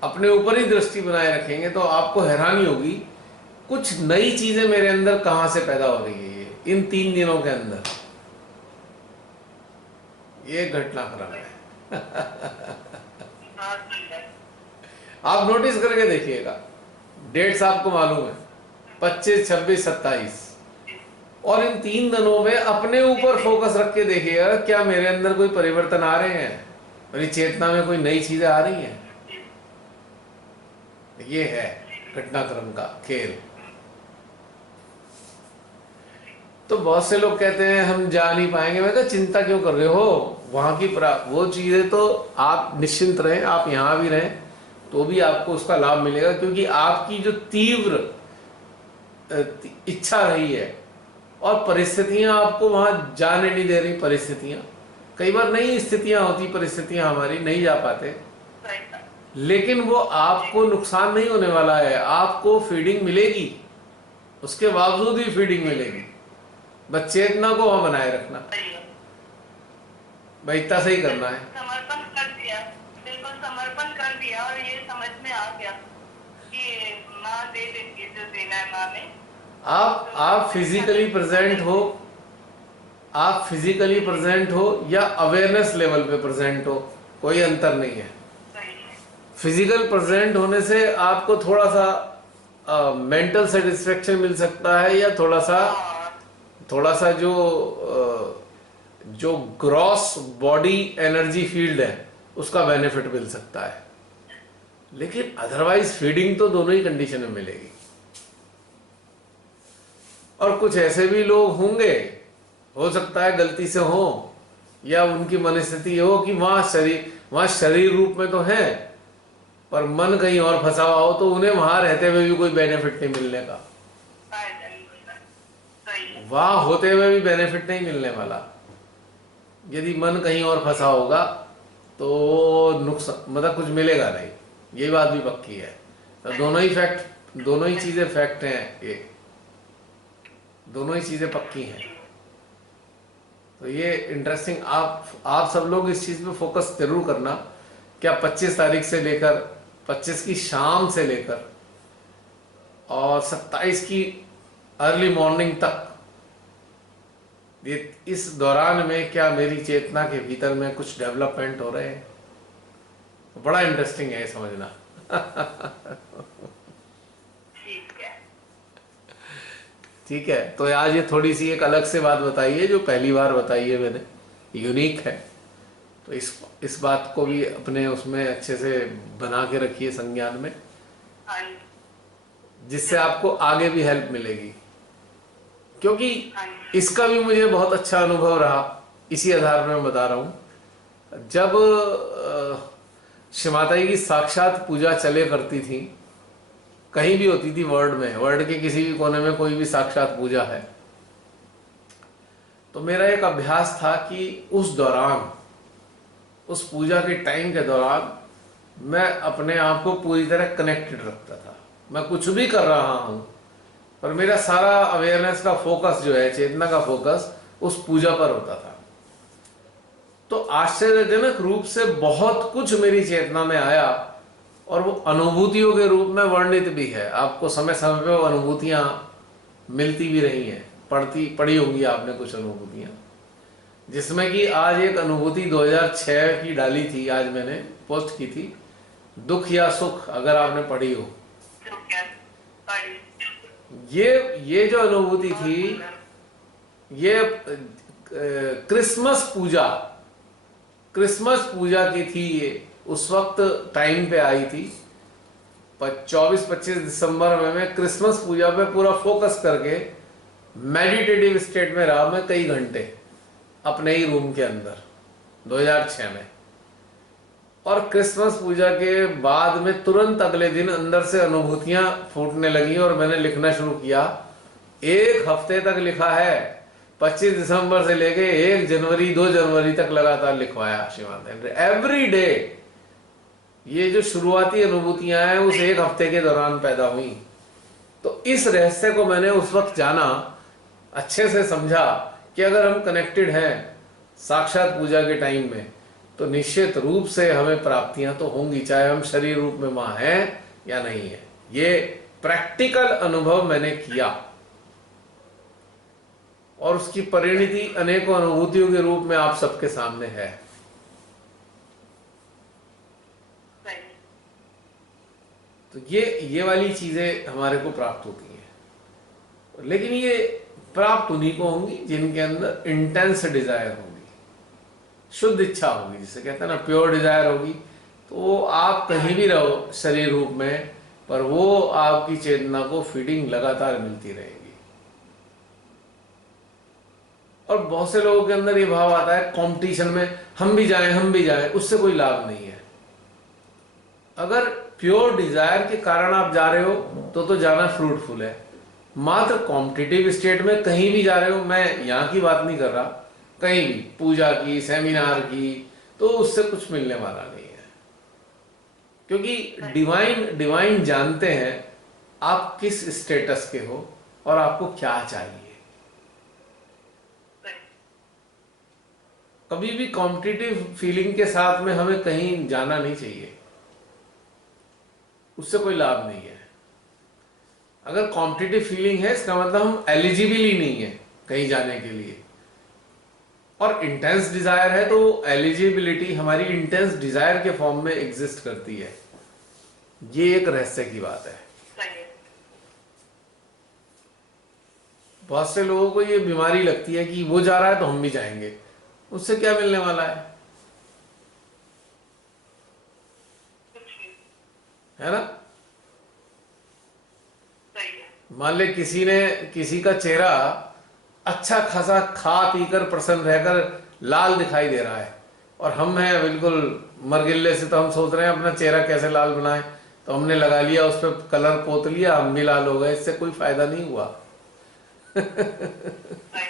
अपने ऊपर ही दृष्टि बनाए रखेंगे, तो आपको हैरानी होगी कुछ नई चीजें मेरे अंदर कहां से पैदा हो रही है इन 3 दिनों के अंदर। ये घटनाक्रम है। आप नोटिस करके देखिएगा, डेट्स आपको मालूम है 25, 26, 27, और इन 3 दिनों में अपने ऊपर फोकस रख के देखिएगा क्या मेरे अंदर कोई परिवर्तन आ रहे हैं, मेरी चेतना में कोई नई चीजें आ रही हैं। ये है घटनाक्रम का खेल। तो बहुत से लोग कहते हैं हम जा नहीं पाएंगे। मैं कहा चिंता क्यों कर रहे हो, वहां की वो चीजें तो आप निश्चिंत रहें, आप यहां भी रहें तो भी आपको उसका लाभ मिलेगा, क्योंकि आपकी जो तीव्र इच्छा रही है और परिस्थितियां आपको वहां जाने नहीं दे रही। परिस्थितियां कई बार नई स्थितियां होती, परिस्थितियां हमारी नहीं जा पाते, लेकिन वो आपको नुकसान नहीं होने वाला है, आपको फीडिंग मिलेगी, उसके बावजूद भी फीडिंग मिलेगी। बस चेतना को वहां बनाए रखना, भाई इतना सही करना है। समर्पण कर दिया, बिल्कुल समर्पण कर दिया। और ये समझ में आ गया कि माँ दे देती है जो देना है माँ ने। आप फिजिकली प्रेजेंट हो, आप फिजिकली प्रेजेंट हो या अवेयरनेस लेवल पे प्रेजेंट हो, कोई अंतर नहीं है। फिजिकल प्रेजेंट होने से आपको थोड़ा सा मेंटल सेटिस्फेक्शन मिल सकता है, या हाँ थोड़ा सा जो ग्रॉस बॉडी एनर्जी फील्ड है उसका बेनिफिट मिल सकता है। लेकिन अदरवाइज फीडिंग तो दोनों ही कंडीशन में मिलेगी। और कुछ ऐसे भी लोग होंगे, हो सकता है गलती से हो, या उनकी मनस्थिति हो कि वहां शरीर रूप में तो है पर मन कहीं और फंसा हुआ हो, तो उन्हें वहां रहते हुए भी कोई बेनिफिट नहीं मिलने का, सही। वहां होते हुए भी बेनिफिट नहीं मिलने वाला। यदि मन कहीं और फंसा होगा तो नुकसान, मतलब कुछ मिलेगा नहीं, ये बात भी पक्की है। तो दोनों ही चीजें फैक्ट हैं, ये दोनों ही चीजें पक्की हैं। तो ये इंटरेस्टिंग, आप सब लोग इस चीज पे फोकस जरूर करना। क्या 25 तारीख से लेकर 25 की शाम से लेकर और 27 की अर्ली मॉर्निंग तक, ये इस दौरान में क्या मेरी चेतना के भीतर में कुछ डेवलपमेंट हो रहे हैं? बड़ा इंटरेस्टिंग है ये समझना। ठीक है। ठीक है, तो आज ये थोड़ी सी एक अलग से बात बताई है, जो पहली बार बताई है मैंने, यूनिक है। तो इस बात को भी अपने उसमें अच्छे से बना के रखिए संज्ञान में, हाँ जिससे आपको आगे भी हेल्प मिलेगी। क्योंकि हाँ इसका भी मुझे बहुत अच्छा अनुभव रहा, इसी आधार पर मैं बता रहा हूँ। जब शिव माता जी की साक्षात पूजा चले करती थी, कहीं भी होती थी वर्ल्ड के किसी भी कोने में कोई भी साक्षात पूजा है, तो मेरा एक अभ्यास था कि उस दौरान, उस पूजा के टाइम के दौरान मैं अपने आप को पूरी तरह कनेक्टेड रखता था। मैं कुछ भी कर रहा हूं पर मेरा सारा अवेयरनेस का फोकस जो है, चेतना का फोकस उस पूजा पर होता था। तो आश्चर्यजनक रूप से बहुत कुछ मेरी चेतना में आया, और वो अनुभूतियों के रूप में वर्णित भी है। आपको समय समय पे वो अनुभूतियां मिलती भी रही हैं, पढ़ी होंगी आपने कुछ अनुभूतियां, जिसमें कि आज एक अनुभूति 2006 की डाली थी, आज मैंने पोस्ट की थी, दुख या सुख, अगर आपने पढ़ी हो। तो क्या पढ़ी? ये जो अनुभूति थी, ये क्रिसमस पूजा की थी। ये उस वक्त टाइम पे आई थी, 24-25 दिसंबर में मैं क्रिसमस पूजा पे पूरा फोकस करके मेडिटेटिव स्टेट में रहा मैं कई घंटे अपने ही रूम के अंदर 2006 में। और क्रिसमस पूजा के बाद में तुरंत अगले दिन अंदर से अनुभूतियां फूटने लगी और मैंने लिखना शुरू किया। 1 हफ्ते तक लिखा है, 25 दिसंबर से लेके 1 जनवरी 2 जनवरी तक लगातार लिखवाया शिवानंद ने, एवरी डे। ये जो शुरुआती अनुभूतियां हैं उस 1 हफ्ते के दौरान पैदा हुई। तो इस रहस्य को मैंने उस वक्त जाना, अच्छे से समझा कि अगर हम कनेक्टेड हैं साक्षात पूजा के टाइम में, तो निश्चित रूप से हमें प्राप्तियां तो होंगी, चाहे हम शरीर रूप में वहां हैं या नहीं है। ये प्रैक्टिकल अनुभव मैंने किया, और उसकी परिणति अनेकों अनुभूतियों के रूप में आप सबके सामने है। तो ये वाली चीजें हमारे को प्राप्त होती हैं, लेकिन ये प्राप्त उन्हीं को होंगी जिनके अंदर इंटेंस डिजायर होगी, शुद्ध इच्छा होगी, जिसे कहते हैं ना प्योर डिजायर होगी। तो आप कहीं भी रहो शरीर रूप में, पर वो आपकी चेतना को फीडिंग लगातार मिलती रहेगी। और बहुत से लोगों के अंदर ये भाव आता है कंपटीशन में, हम भी जाएं, उससे कोई लाभ नहीं है। अगर प्योर डिजायर के कारण आप जा रहे हो तो जाना फ्रूटफुल है। मात्र कॉम्पिटिटिव स्टेट में कहीं भी जा रहे हो, मैं यहाँ की बात नहीं कर रहा, कहीं भी पूजा की, सेमिनार की, तो उससे कुछ मिलने वाला नहीं है। क्योंकि डिवाइन जानते हैं आप किस स्टेटस के हो और आपको क्या चाहिए। कभी भी कॉम्पिटिटिव फीलिंग के साथ में हमें कहीं जाना नहीं चाहिए, उससे कोई लाभ नहीं है। अगर कॉम्पिटिटिव फीलिंग है इसका मतलब हम एलिजिबल ही नहीं है कहीं जाने के लिए, और इंटेंस डिजायर है तो एलिजिबिलिटी हमारी इंटेंस डिजायर के फॉर्म में एग्जिस्ट करती है। ये एक रहस्य की बात है। सही है। बहुत से लोगों को ये बीमारी लगती है कि वो जा रहा है तो हम भी जाएंगे, उससे क्या मिलने वाला कुछ नहीं। है ना। सही है। मान ले किसी ने, किसी का चेहरा अच्छा खासा खा पीकर प्रसन्न रहकर लाल दिखाई दे रहा है, और हम हैं बिल्कुल मरगिल्ले से, तो हम सोच रहे हैं अपना चेहरा कैसे लाल बनाएं, तो हमने लगा लिया, उस पर कलर पोत लिया, हम भी लाल हो गए, इससे कोई फायदा नहीं हुआ। सही।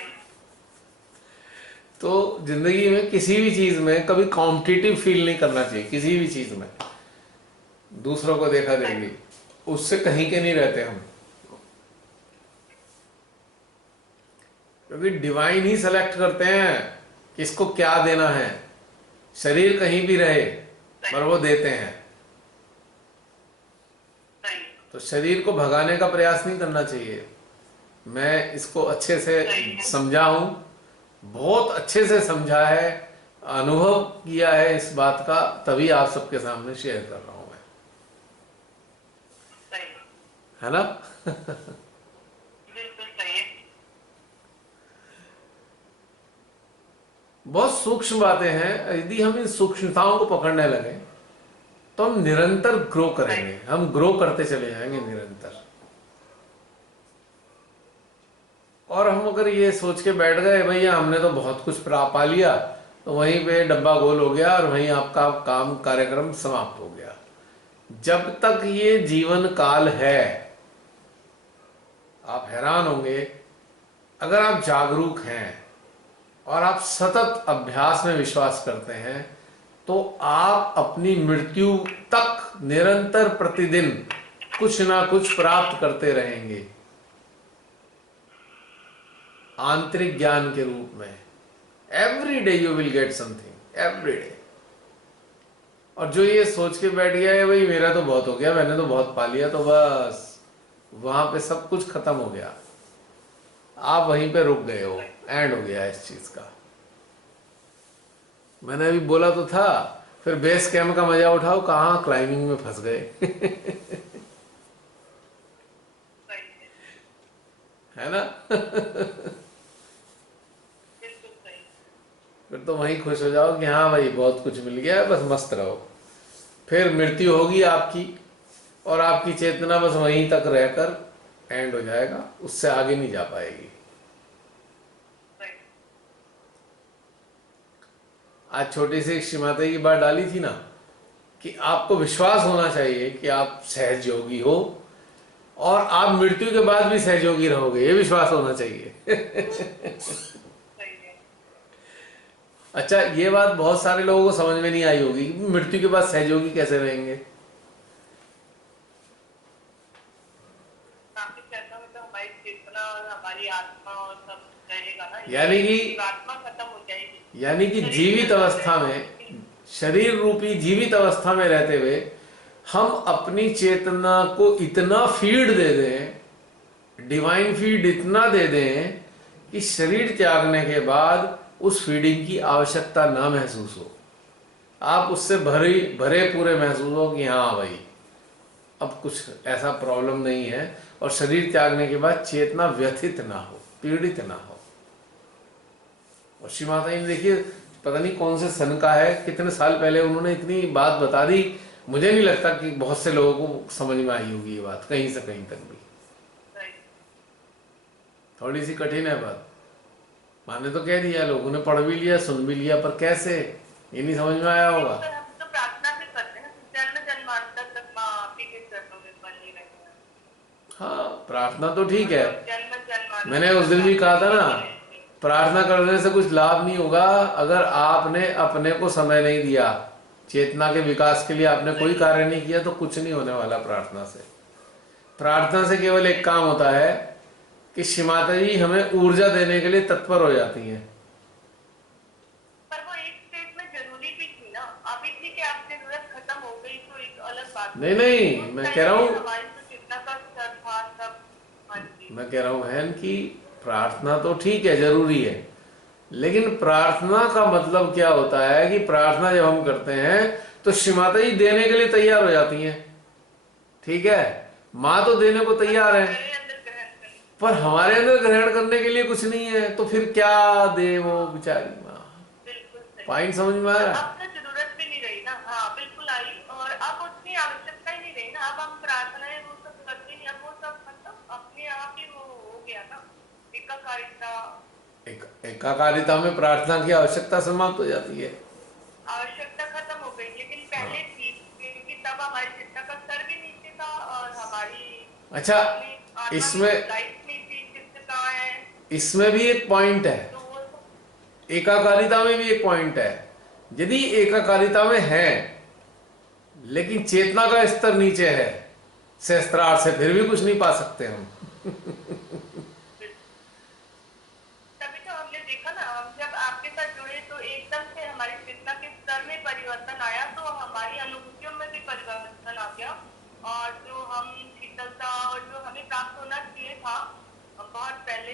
तो जिंदगी में किसी भी चीज में कभी कॉम्पिटिटिव फील नहीं करना चाहिए, किसी भी चीज में दूसरों को देखा देखी, उससे कहीं के नहीं रहते हम, क्योंकि डिवाइन ही सेलेक्ट करते हैं किसको क्या देना है। शरीर कहीं भी रहे पर वो देते हैं, सही। तो शरीर को भगाने का प्रयास नहीं करना चाहिए। मैं इसको अच्छे से समझा हूं, बहुत अच्छे से समझा है, अनुभव किया है इस बात का, तभी आप सबके सामने शेयर कर रहा हूं मैं, सही। है ना। बिल्कुल सही है। बहुत सूक्ष्म बातें हैं, यदि हम इन सूक्ष्मताओं को पकड़ने लगे तो हम निरंतर ग्रो करेंगे, हम ग्रो करते चले जाएंगे निरंतर। और हम अगर ये सोच के बैठ गए भैया हमने तो बहुत कुछ पा लिया, तो वहीं पे डब्बा गोल हो गया और वहीं आपका काम कार्यक्रम समाप्त हो गया। जब तक ये जीवन काल है, आप हैरान होंगे, अगर आप जागरूक हैं और आप सतत अभ्यास में विश्वास करते हैं, तो आप अपनी मृत्यु तक निरंतर प्रतिदिन कुछ ना कुछ प्राप्त करते रहेंगे, आंतरिक ज्ञान के रूप में। Every day you will get something, every day. और जो ये सोच के बैठ गया है भाई मेरा तो बहुत हो गया, मैंने तो बहुत पा लिया, तो बस वहां पे सब कुछ खत्म हो गया, आप वहीं पे रुक गए हो, एंड हो गया इस चीज का। मैंने अभी बोला तो था, फिर बेस कैंप का मजा उठाओ, कहाँ क्लाइंबिंग में फंस गए। है ना। फिर तो वहीं खुश हो जाओ कि हाँ भाई बहुत कुछ मिल गया है, बस मस्त रहो। फिर मृत्यु होगी आपकी, और आपकी चेतना बस वहीं तक रहकर एंड हो जाएगा, उससे आगे नहीं जा पाएगी। आज छोटी सी श्रीमाता की बात डाली थी ना, कि आपको विश्वास होना चाहिए कि आप सहज योगी हो, और आप मृत्यु के बाद भी सहयोगी रहोगे, ये विश्वास होना चाहिए। अच्छा, ये बात बहुत सारे लोगों को समझ में नहीं आई होगी कि मृत्यु के बाद सहयोगी कैसे रहेंगे। हमारी आत्मा और सब रहेगा ना, आत्मा खत्म हो जाएगी, यानी कि जीवित अवस्था में, शरीर रूपी जीवित अवस्था में रहते हुए हम अपनी चेतना को इतना फीड दे दें, डिवाइन फीड इतना दे दें कि शरीर त्यागने के बाद उस फीडिंग की आवश्यकता ना महसूस हो, आप उससे भरे पूरे महसूस हो कि हाँ भाई अब कुछ ऐसा प्रॉब्लम नहीं है, और शरीर त्यागने के बाद चेतना व्यथित ना हो, पीड़ित ना हो। और श्री माता जी ने देखिए, पता नहीं कौन से सन का है, कितने साल पहले उन्होंने इतनी बात बता दी, मुझे नहीं लगता कि बहुत से लोगों को समझ में आई होगी ये बात, कहीं से कहीं तक भी। थोड़ी सी कठिन है बात, माने तो कह दिया, लोगों ने पढ़ भी लिया, सुन भी लिया, पर कैसे, ये नहीं समझ में आया होगा। तो प्रार्थना भी करते हैं, जन्म जन्मांतर तक माँ आप ही के चरणों में बनी रहें। हाँ, प्रार्थना तो ठीक है, मैंने उस दिन भी कहा था ना, प्रार्थना करने से कुछ लाभ नहीं होगा अगर आपने अपने को समय नहीं दिया, चेतना के विकास के लिए आपने कोई कार्य नहीं किया, तो कुछ नहीं होने वाला प्रार्थना से। प्रार्थना से केवल एक काम होता है कि श्री माता जी हमें ऊर्जा देने के लिए तत्पर हो जाती हैं। पर वो एक स्टेज में जरूरी भी थी ना, अभी थी कि आपकी जरूरत खत्म हो गई तो एक अलग बात। नहीं, मैं कह रहा हूँ, मैं कह रहा हूँ बहन कि प्रार्थना तो ठीक है, जरूरी है, लेकिन प्रार्थना का मतलब क्या होता है कि प्रार्थना जब हम करते हैं तो श्री माता जी देने के लिए तैयार हो जाती हैं। ठीक है, माँ तो देने को तैयार है, मेरे अंदर ग्रहण करना। पर हमारे अंदर ग्रहण करने के लिए कुछ नहीं है, तो फिर क्या दे वो हाँ, बेचारी माँ। बिल्कुल सही। पॉइंट समझ में आ और रहा है? अब तो जरूरत भी नहीं रही ना। हाँ बिल्कुल आई, और अब उतनी आवश्यकता ही नहीं रही ना। अब हम प्रार्थनाएं वो सब करते नहीं, अब वो सब मतलब अपने आप ही वो हो गया ना, एकाकारिता। एकाकारिता में प्रार्थना की आवश्यकता समाप्त हो जाती है। आवश्यकता खत्म हो गई, लेकिन हाँ, पहले थी, क्योंकि तब हमारी चिंता का स्तर भी नीचे था, और हमारी अच्छा, अपनी आत्मा की इसमें लाइफ नहीं थी, चित्त कहाँ है। इसमें भी एक पॉइंट है, तो वो सब एकाकारिता में भी एक पॉइंट है। यदि एकाकारिता में है लेकिन चेतना का स्तर नीचे है सहस्त्रार से, फिर भी कुछ नहीं पा सकते हम। तभी तो हमने देखा ना, हम जब आपके साथ जुड़े तो एकदम से हमारी चेतना के स्तर में परिवर्तन आया, तो हमारी अनुभूतियों में भी परिवर्तन आ गया, और जो हम शीतलता और जो हमें प्राप्त होना चाहिए था बहुत पहले,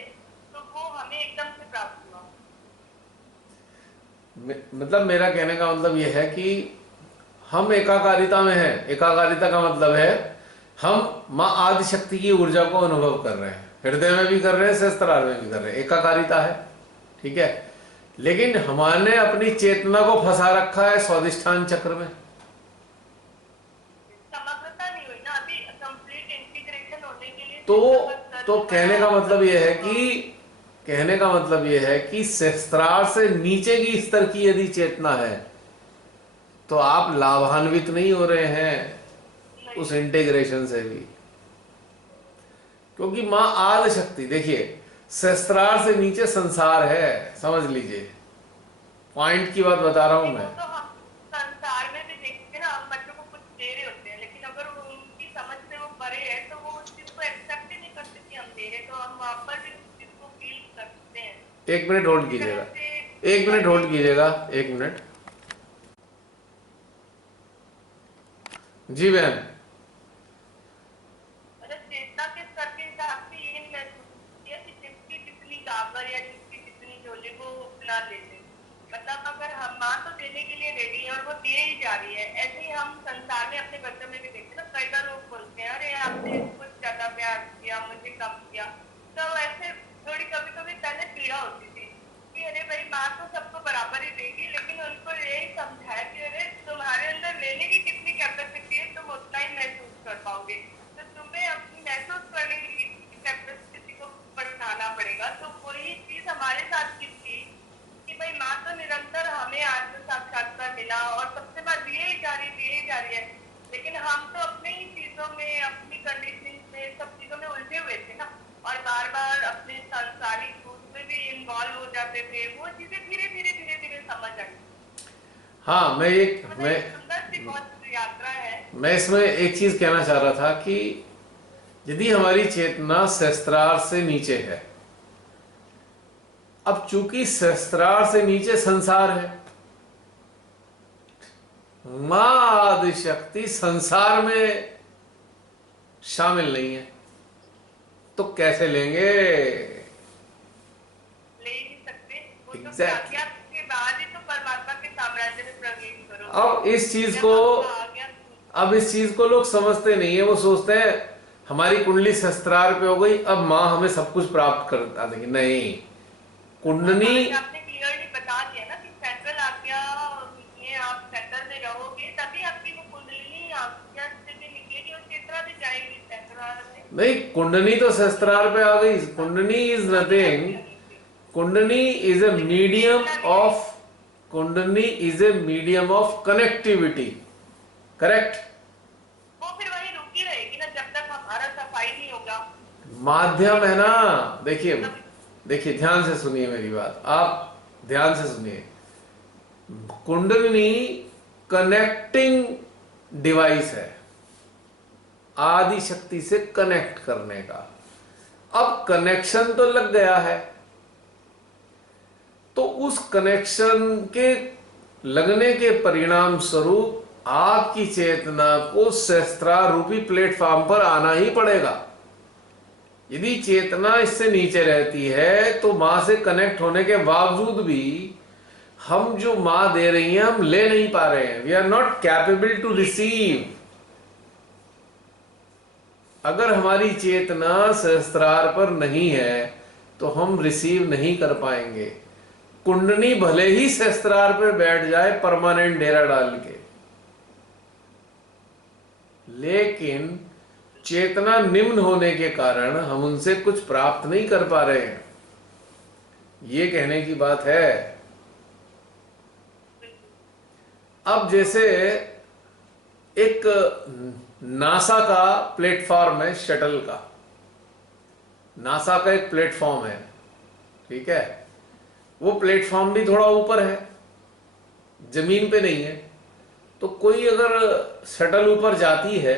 तो वो हमें एकदम से प्राप्त हुआ। मतलब मेरा कहने का मतलब यह है कि हम एकाकारिता में हैं। एकाकारिता का मतलब है हम माँ आदि शक्ति की ऊर्जा को अनुभव कर रहे हैं, हृदय में भी कर रहे हैं, सहस्त्रार में भी कर रहे हैं, एकाकारिता है, ठीक है। लेकिन हमने अपनी चेतना को फंसा रखा है स्वादिष्ठान चक्र में। समग्रता नहीं हुई ना अभी, कंप्लीट इंटीग्रेशन होने के लिए तो चेतना का स्तर तो भी बढ़ा, कहने का मतलब यह है कि सहस्त्रार से नीचे की स्तर की यदि चेतना है तो आप लाभान्वित नहीं हो रहे हैं नहीं। उस इंटीग्रेशन से भी, क्योंकि मां आदि शक्ति, देखिए सहस्त्रार से नीचे संसार है, समझ लीजिए, पॉइंट की बात बता रहा हूं नहीं, वो मैं। तो हम संसार में भी देखते हैं ना, हम बच्चों को कुछ दे रहे होते हैं, लेकिन अगर उनकी समझ से वो परे है तो वो उस चीज को एक्सेप्ट ही नहीं करते कि हम दे रहे, तो हम वहां पर भी उस चीज को फील करते हैं। एक मिनट होल्ड इसी तरह कीजिएगा, से एक मिनट पढ़ने होल्ड कीजिएगा, एक मिनट। जी बहन। मतलब चेतना के स्तर के हिसाब से ये महसूस किया कि जिसकी जितनी गागर या जिसकी जितनी झोली वो उतना ले ले। मतलब अगर हम माँ तो देने के लिए रेडी है और वो दे ही जा रही है, ऐसे ही हम संसार में अपने बच्चों में भी देखते हैं ना, कई बार लोग बोलते हैं अरे आपने कुछ ज्यादा प्यार किया, मुझे कम किया। तो ऐसे थोड़ी कभी कभी पहले पीड़ा होती थी कि अरे भाई माँ तो सबको बराबर ही देगी, लेकिन उनको यही समझाया कि अरे तुम्हारे अंदर लेने की कितनी कैपेसिटी है, तुम उतना ही महसूस कर पाओगे, तो तुम्हें अपनी महसूस करने की कैपेसिटी को बढ़ाना पड़ेगा। तो वही चीज हमारे साथ की थी कि भाई माँ तो निरंतर हमें आत्म साक्षात्कार मिला और सबसे बात दिए ही जा रही है, लेकिन हम तो अपने ही चीजों में, अपनी कंडीशनिंग में, सब चीजों में उलझे हुए थे ना, और बार बार अपने सांसारिक रूप में भी इन्वॉल्व हो जाते थे। वो चीजें धीरे धीरे समझ आई। हाँ, मतलब एक सुंदर सी बहुत यात्रा है। मैं इसमें एक चीज कहना चाह रहा था कि यदि हमारी चेतना सहस्त्रार से नीचे है, अब चूंकि सहस्त्रार से नीचे संसार है, मां आदि शक्ति संसार में शामिल नहीं है, तो कैसे लेंगे? ले ही नहीं सकते। वो तो Exactly. आज्ञा के बाद ही तो परमात्मा के साम्राज्य में प्रवेश करो। अब इस चीज जब को आपका आज्ञा अब इस चीज को लोग समझते नहीं है। वो सोचते हैं हमारी कुंडली सहस्त्रार पे हो गई, अब माँ हमें सब कुछ प्राप्त करता देगी। नहीं, कुंडली, आपने क्लियरली बता दिया ना कि सेंट्रल आज्ञा में आप सेंटर में रहोगे, तभी आपकी वो कुंडली आज्ञा से भी निकलेगी और चेतना भी जाएगी सेंट्रल में। नहीं, कुंडली तो सहस्त्रार पे आ गई। कुंडली इज नथिंग, कुंडली इज ए मीडियम ऑफ, कुंडली is a medium of connectivity, correct? वो फिर वही रुकी रहेगी ना जब तक हमारा सफाई नहीं होगा। माध्यम है ना। देखिए ध्यान से सुनिए मेरी बात, आप ध्यान से सुनिए। कुंडलिनी कनेक्टिंग डिवाइस है, आदि शक्ति से कनेक्ट करने का। अब कनेक्शन तो लग गया है, तो उस कनेक्शन के लगने के परिणाम स्वरूप आपकी चेतना को सहस्त्रार रूपी प्लेटफॉर्म पर आना ही पड़ेगा। यदि चेतना इससे नीचे रहती है तो मां से कनेक्ट होने के बावजूद भी हम जो मां दे रही हैं हम ले नहीं पा रहे हैं। We are not capable to receive. अगर हमारी चेतना सहस्त्रार पर नहीं है तो हम रिसीव नहीं कर पाएंगे। कुंडनी भले ही सहस्त्रार पर बैठ जाए परमानेंट डेरा डाल के, लेकिन चेतना निम्न होने के कारण हम उनसे कुछ प्राप्त नहीं कर पा रहे हैं। ये कहने की बात है। अब जैसे एक नासा का प्लेटफॉर्म है, शटल का, नासा का एक प्लेटफॉर्म है, ठीक है। वो प्लेटफॉर्म भी थोड़ा ऊपर है, जमीन पे नहीं है। तो कोई अगर शटल ऊपर जाती है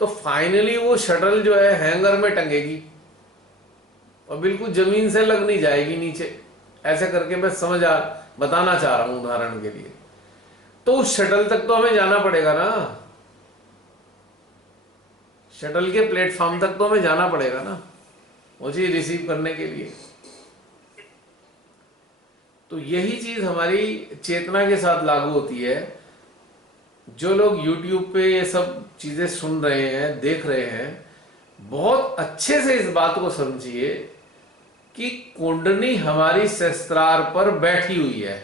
तो फाइनली वो शटल जो है हैंगर में टंगेगी और बिल्कुल जमीन से लग नहीं जाएगी नीचे। ऐसे करके मैं बताना चाह रहा हूं उदाहरण के लिए। तो उस शटल तक तो हमें जाना पड़ेगा ना, शटल के प्लेटफॉर्म तक तो हमें जाना पड़ेगा ना वो चीज रिसीव करने के लिए। तो यही चीज हमारी चेतना के साथ लागू होती है। जो लोग YouTube पे ये सब चीजें सुन रहे हैं, देख रहे हैं, बहुत अच्छे से इस बात को समझिए कि कुंडली हमारी सहस्त्रार पर बैठी हुई है,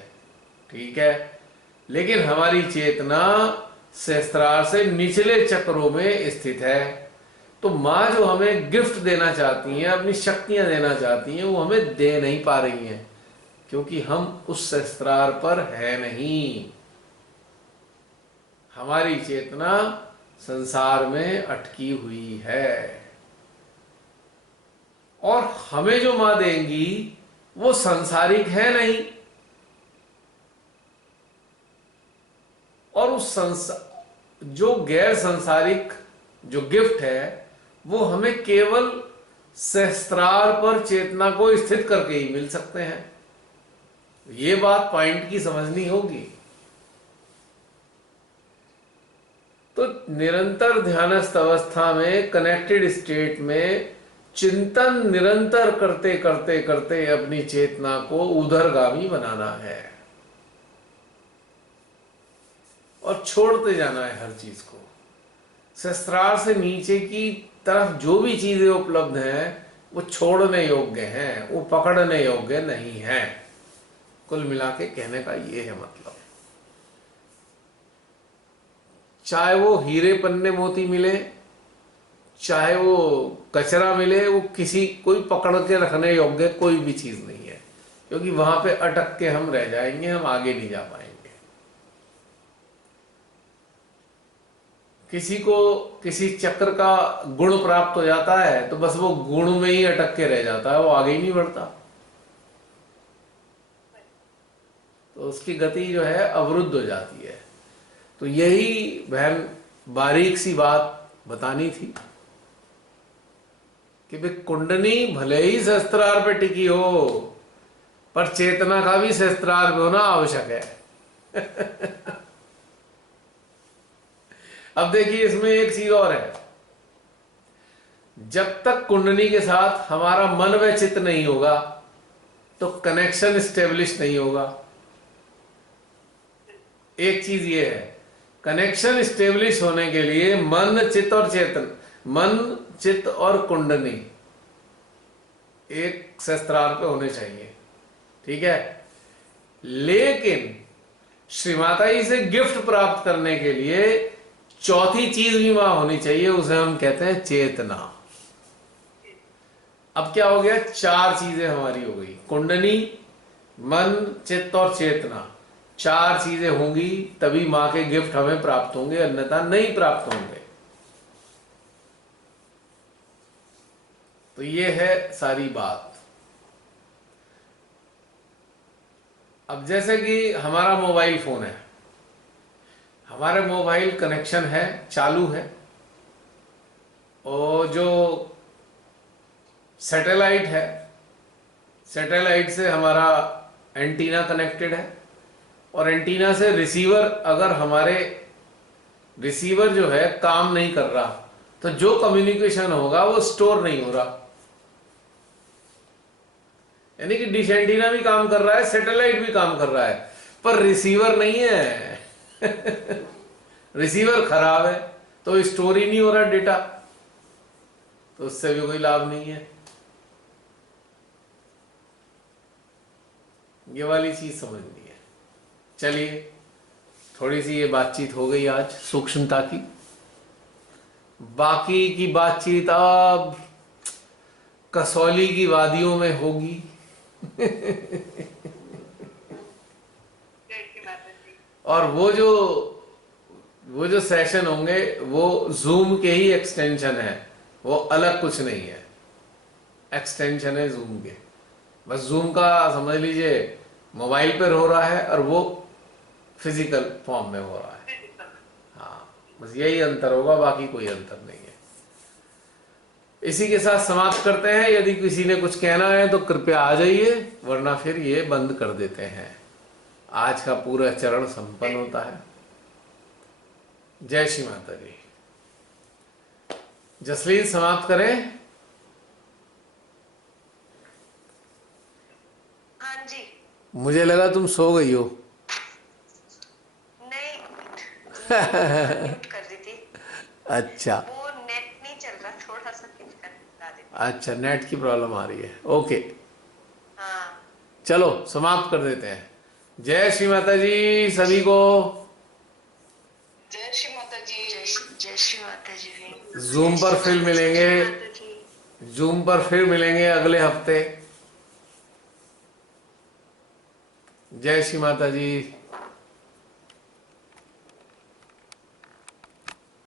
ठीक है, लेकिन हमारी चेतना सहस्त्रार से निचले चक्रों में स्थित है। तो माँ जो हमें गिफ्ट देना चाहती हैं, अपनी शक्तियां देना चाहती हैं, वो हमें दे नहीं पा रही हैं क्योंकि हम उस सहस्त्रार पर है नहीं। हमारी चेतना संसार में अटकी हुई है और हमें जो मां देंगी वो सांसारिक है नहीं। और उस जो गैर संसारिक जो गिफ्ट है वो हमें केवल सहस्त्रार पर चेतना को स्थित करके ही मिल सकते हैं। ये बात पॉइंट की समझनी होगी। तो निरंतर ध्यानस्थ अवस्था में, कनेक्टेड स्टेट में चिंतन निरंतर करते करते करते अपनी चेतना को उधरगामी बनाना है और छोड़ते जाना है हर चीज को। सहस्त्रार से नीचे की तरफ जो भी चीजें उपलब्ध हैं वो छोड़ने योग्य हैं, वो पकड़ने योग्य नहीं है। कुल मिला के कहने का ये है मतलब। चाहे वो हीरे पन्ने मोती मिले, चाहे वो कचरा मिले, वो कोई पकड़ के रखने योग्य कोई भी चीज नहीं है, क्योंकि वहां पे अटक के हम रह जाएंगे, हम आगे नहीं जा पाएंगे। किसी को किसी चक्र का गुण प्राप्त हो जाता है तो बस वो गुण में ही अटक के रह जाता है, वो आगे ही नहीं बढ़ता। तो उसकी गति जो है अवरुद्ध हो जाती है। तो यही बहन बारीक सी बात बतानी थी कि भाई कुंडनी भले ही सहस्त्रार पे टिकी हो पर चेतना का भी सहस्त्रार पे होना आवश्यक है। अब देखिए इसमें एक चीज और है। जब तक कुंडली के साथ हमारा मन व चित्त नहीं होगा तो कनेक्शन स्टेब्लिश नहीं होगा। एक चीज ये है, कनेक्शन स्टेब्लिश होने के लिए मन चित्त और चेतन, मन चित्त और कुंडली एक सहस्त्रार पे होने चाहिए, ठीक है। लेकिन श्रीमाता जी से गिफ्ट प्राप्त करने के लिए चौथी चीज भी वहां होनी चाहिए, उसे हम कहते हैं चेतना। अब क्या हो गया, चार चीजें हमारी हो गई, कुंडली, मन, चित्त और चेतना। चार चीजें होंगी तभी मां के गिफ्ट हमें प्राप्त होंगे, अन्यथा नहीं प्राप्त होंगे। तो ये है सारी बात। अब जैसे कि हमारा मोबाइल फोन है, हमारे मोबाइल कनेक्शन है, चालू है, और जो सैटेलाइट है, सैटेलाइट से हमारा एंटीना कनेक्टेड है, और एंटीना से रिसीवर, अगर हमारे रिसीवर जो है काम नहीं कर रहा तो जो कम्युनिकेशन होगा वो स्टोर नहीं हो रहा। यानी कि डिश एंटीना भी काम कर रहा है, सैटेलाइट भी काम कर रहा है, पर रिसीवर नहीं है। रिसीवर खराब है तो स्टोर ही नहीं हो रहा डेटा। तो उससे भी कोई लाभ नहीं है। ये वाली चीज समझनी है। चलिए, थोड़ी सी ये बातचीत हो गई आज सूक्ष्मता की। बाकी की बातचीत अब कसौली की वादियों में होगी। और वो जो सेशन होंगे वो जूम के ही एक्सटेंशन है, वो अलग कुछ नहीं है, एक्सटेंशन है जूम के। बस जूम का समझ लीजिए मोबाइल पर हो रहा है और वो फिजिकल फॉर्म में हो रहा है। हाँ, बस यही अंतर होगा, बाकी कोई अंतर नहीं है। इसी के साथ समाप्त करते हैं। यदि किसी ने कुछ कहना है तो कृपया आ जाइए, वरना फिर ये बंद कर देते हैं। आज का पूरा चरण संपन्न होता है। जय श्री माता जी। जसलीन समाप्त करें? हाँ जी। मुझे लगा तुम सो गई हो। नहीं, म्यूट कर दी थी। अच्छा, वो नेट नहीं चल रहा, थोड़ा सा पिंच कर दिला देती। अच्छा, नेट की प्रॉब्लम आ रही है। ओके, हाँ, चलो समाप्त कर देते हैं। जय श्री माता जी सभी को। जय श्री माता जी। जय श्री माता जी। जूम पर फिर मिलेंगे, जूम पर फिर मिलेंगे अगले हफ्ते। जय श्री माता जी।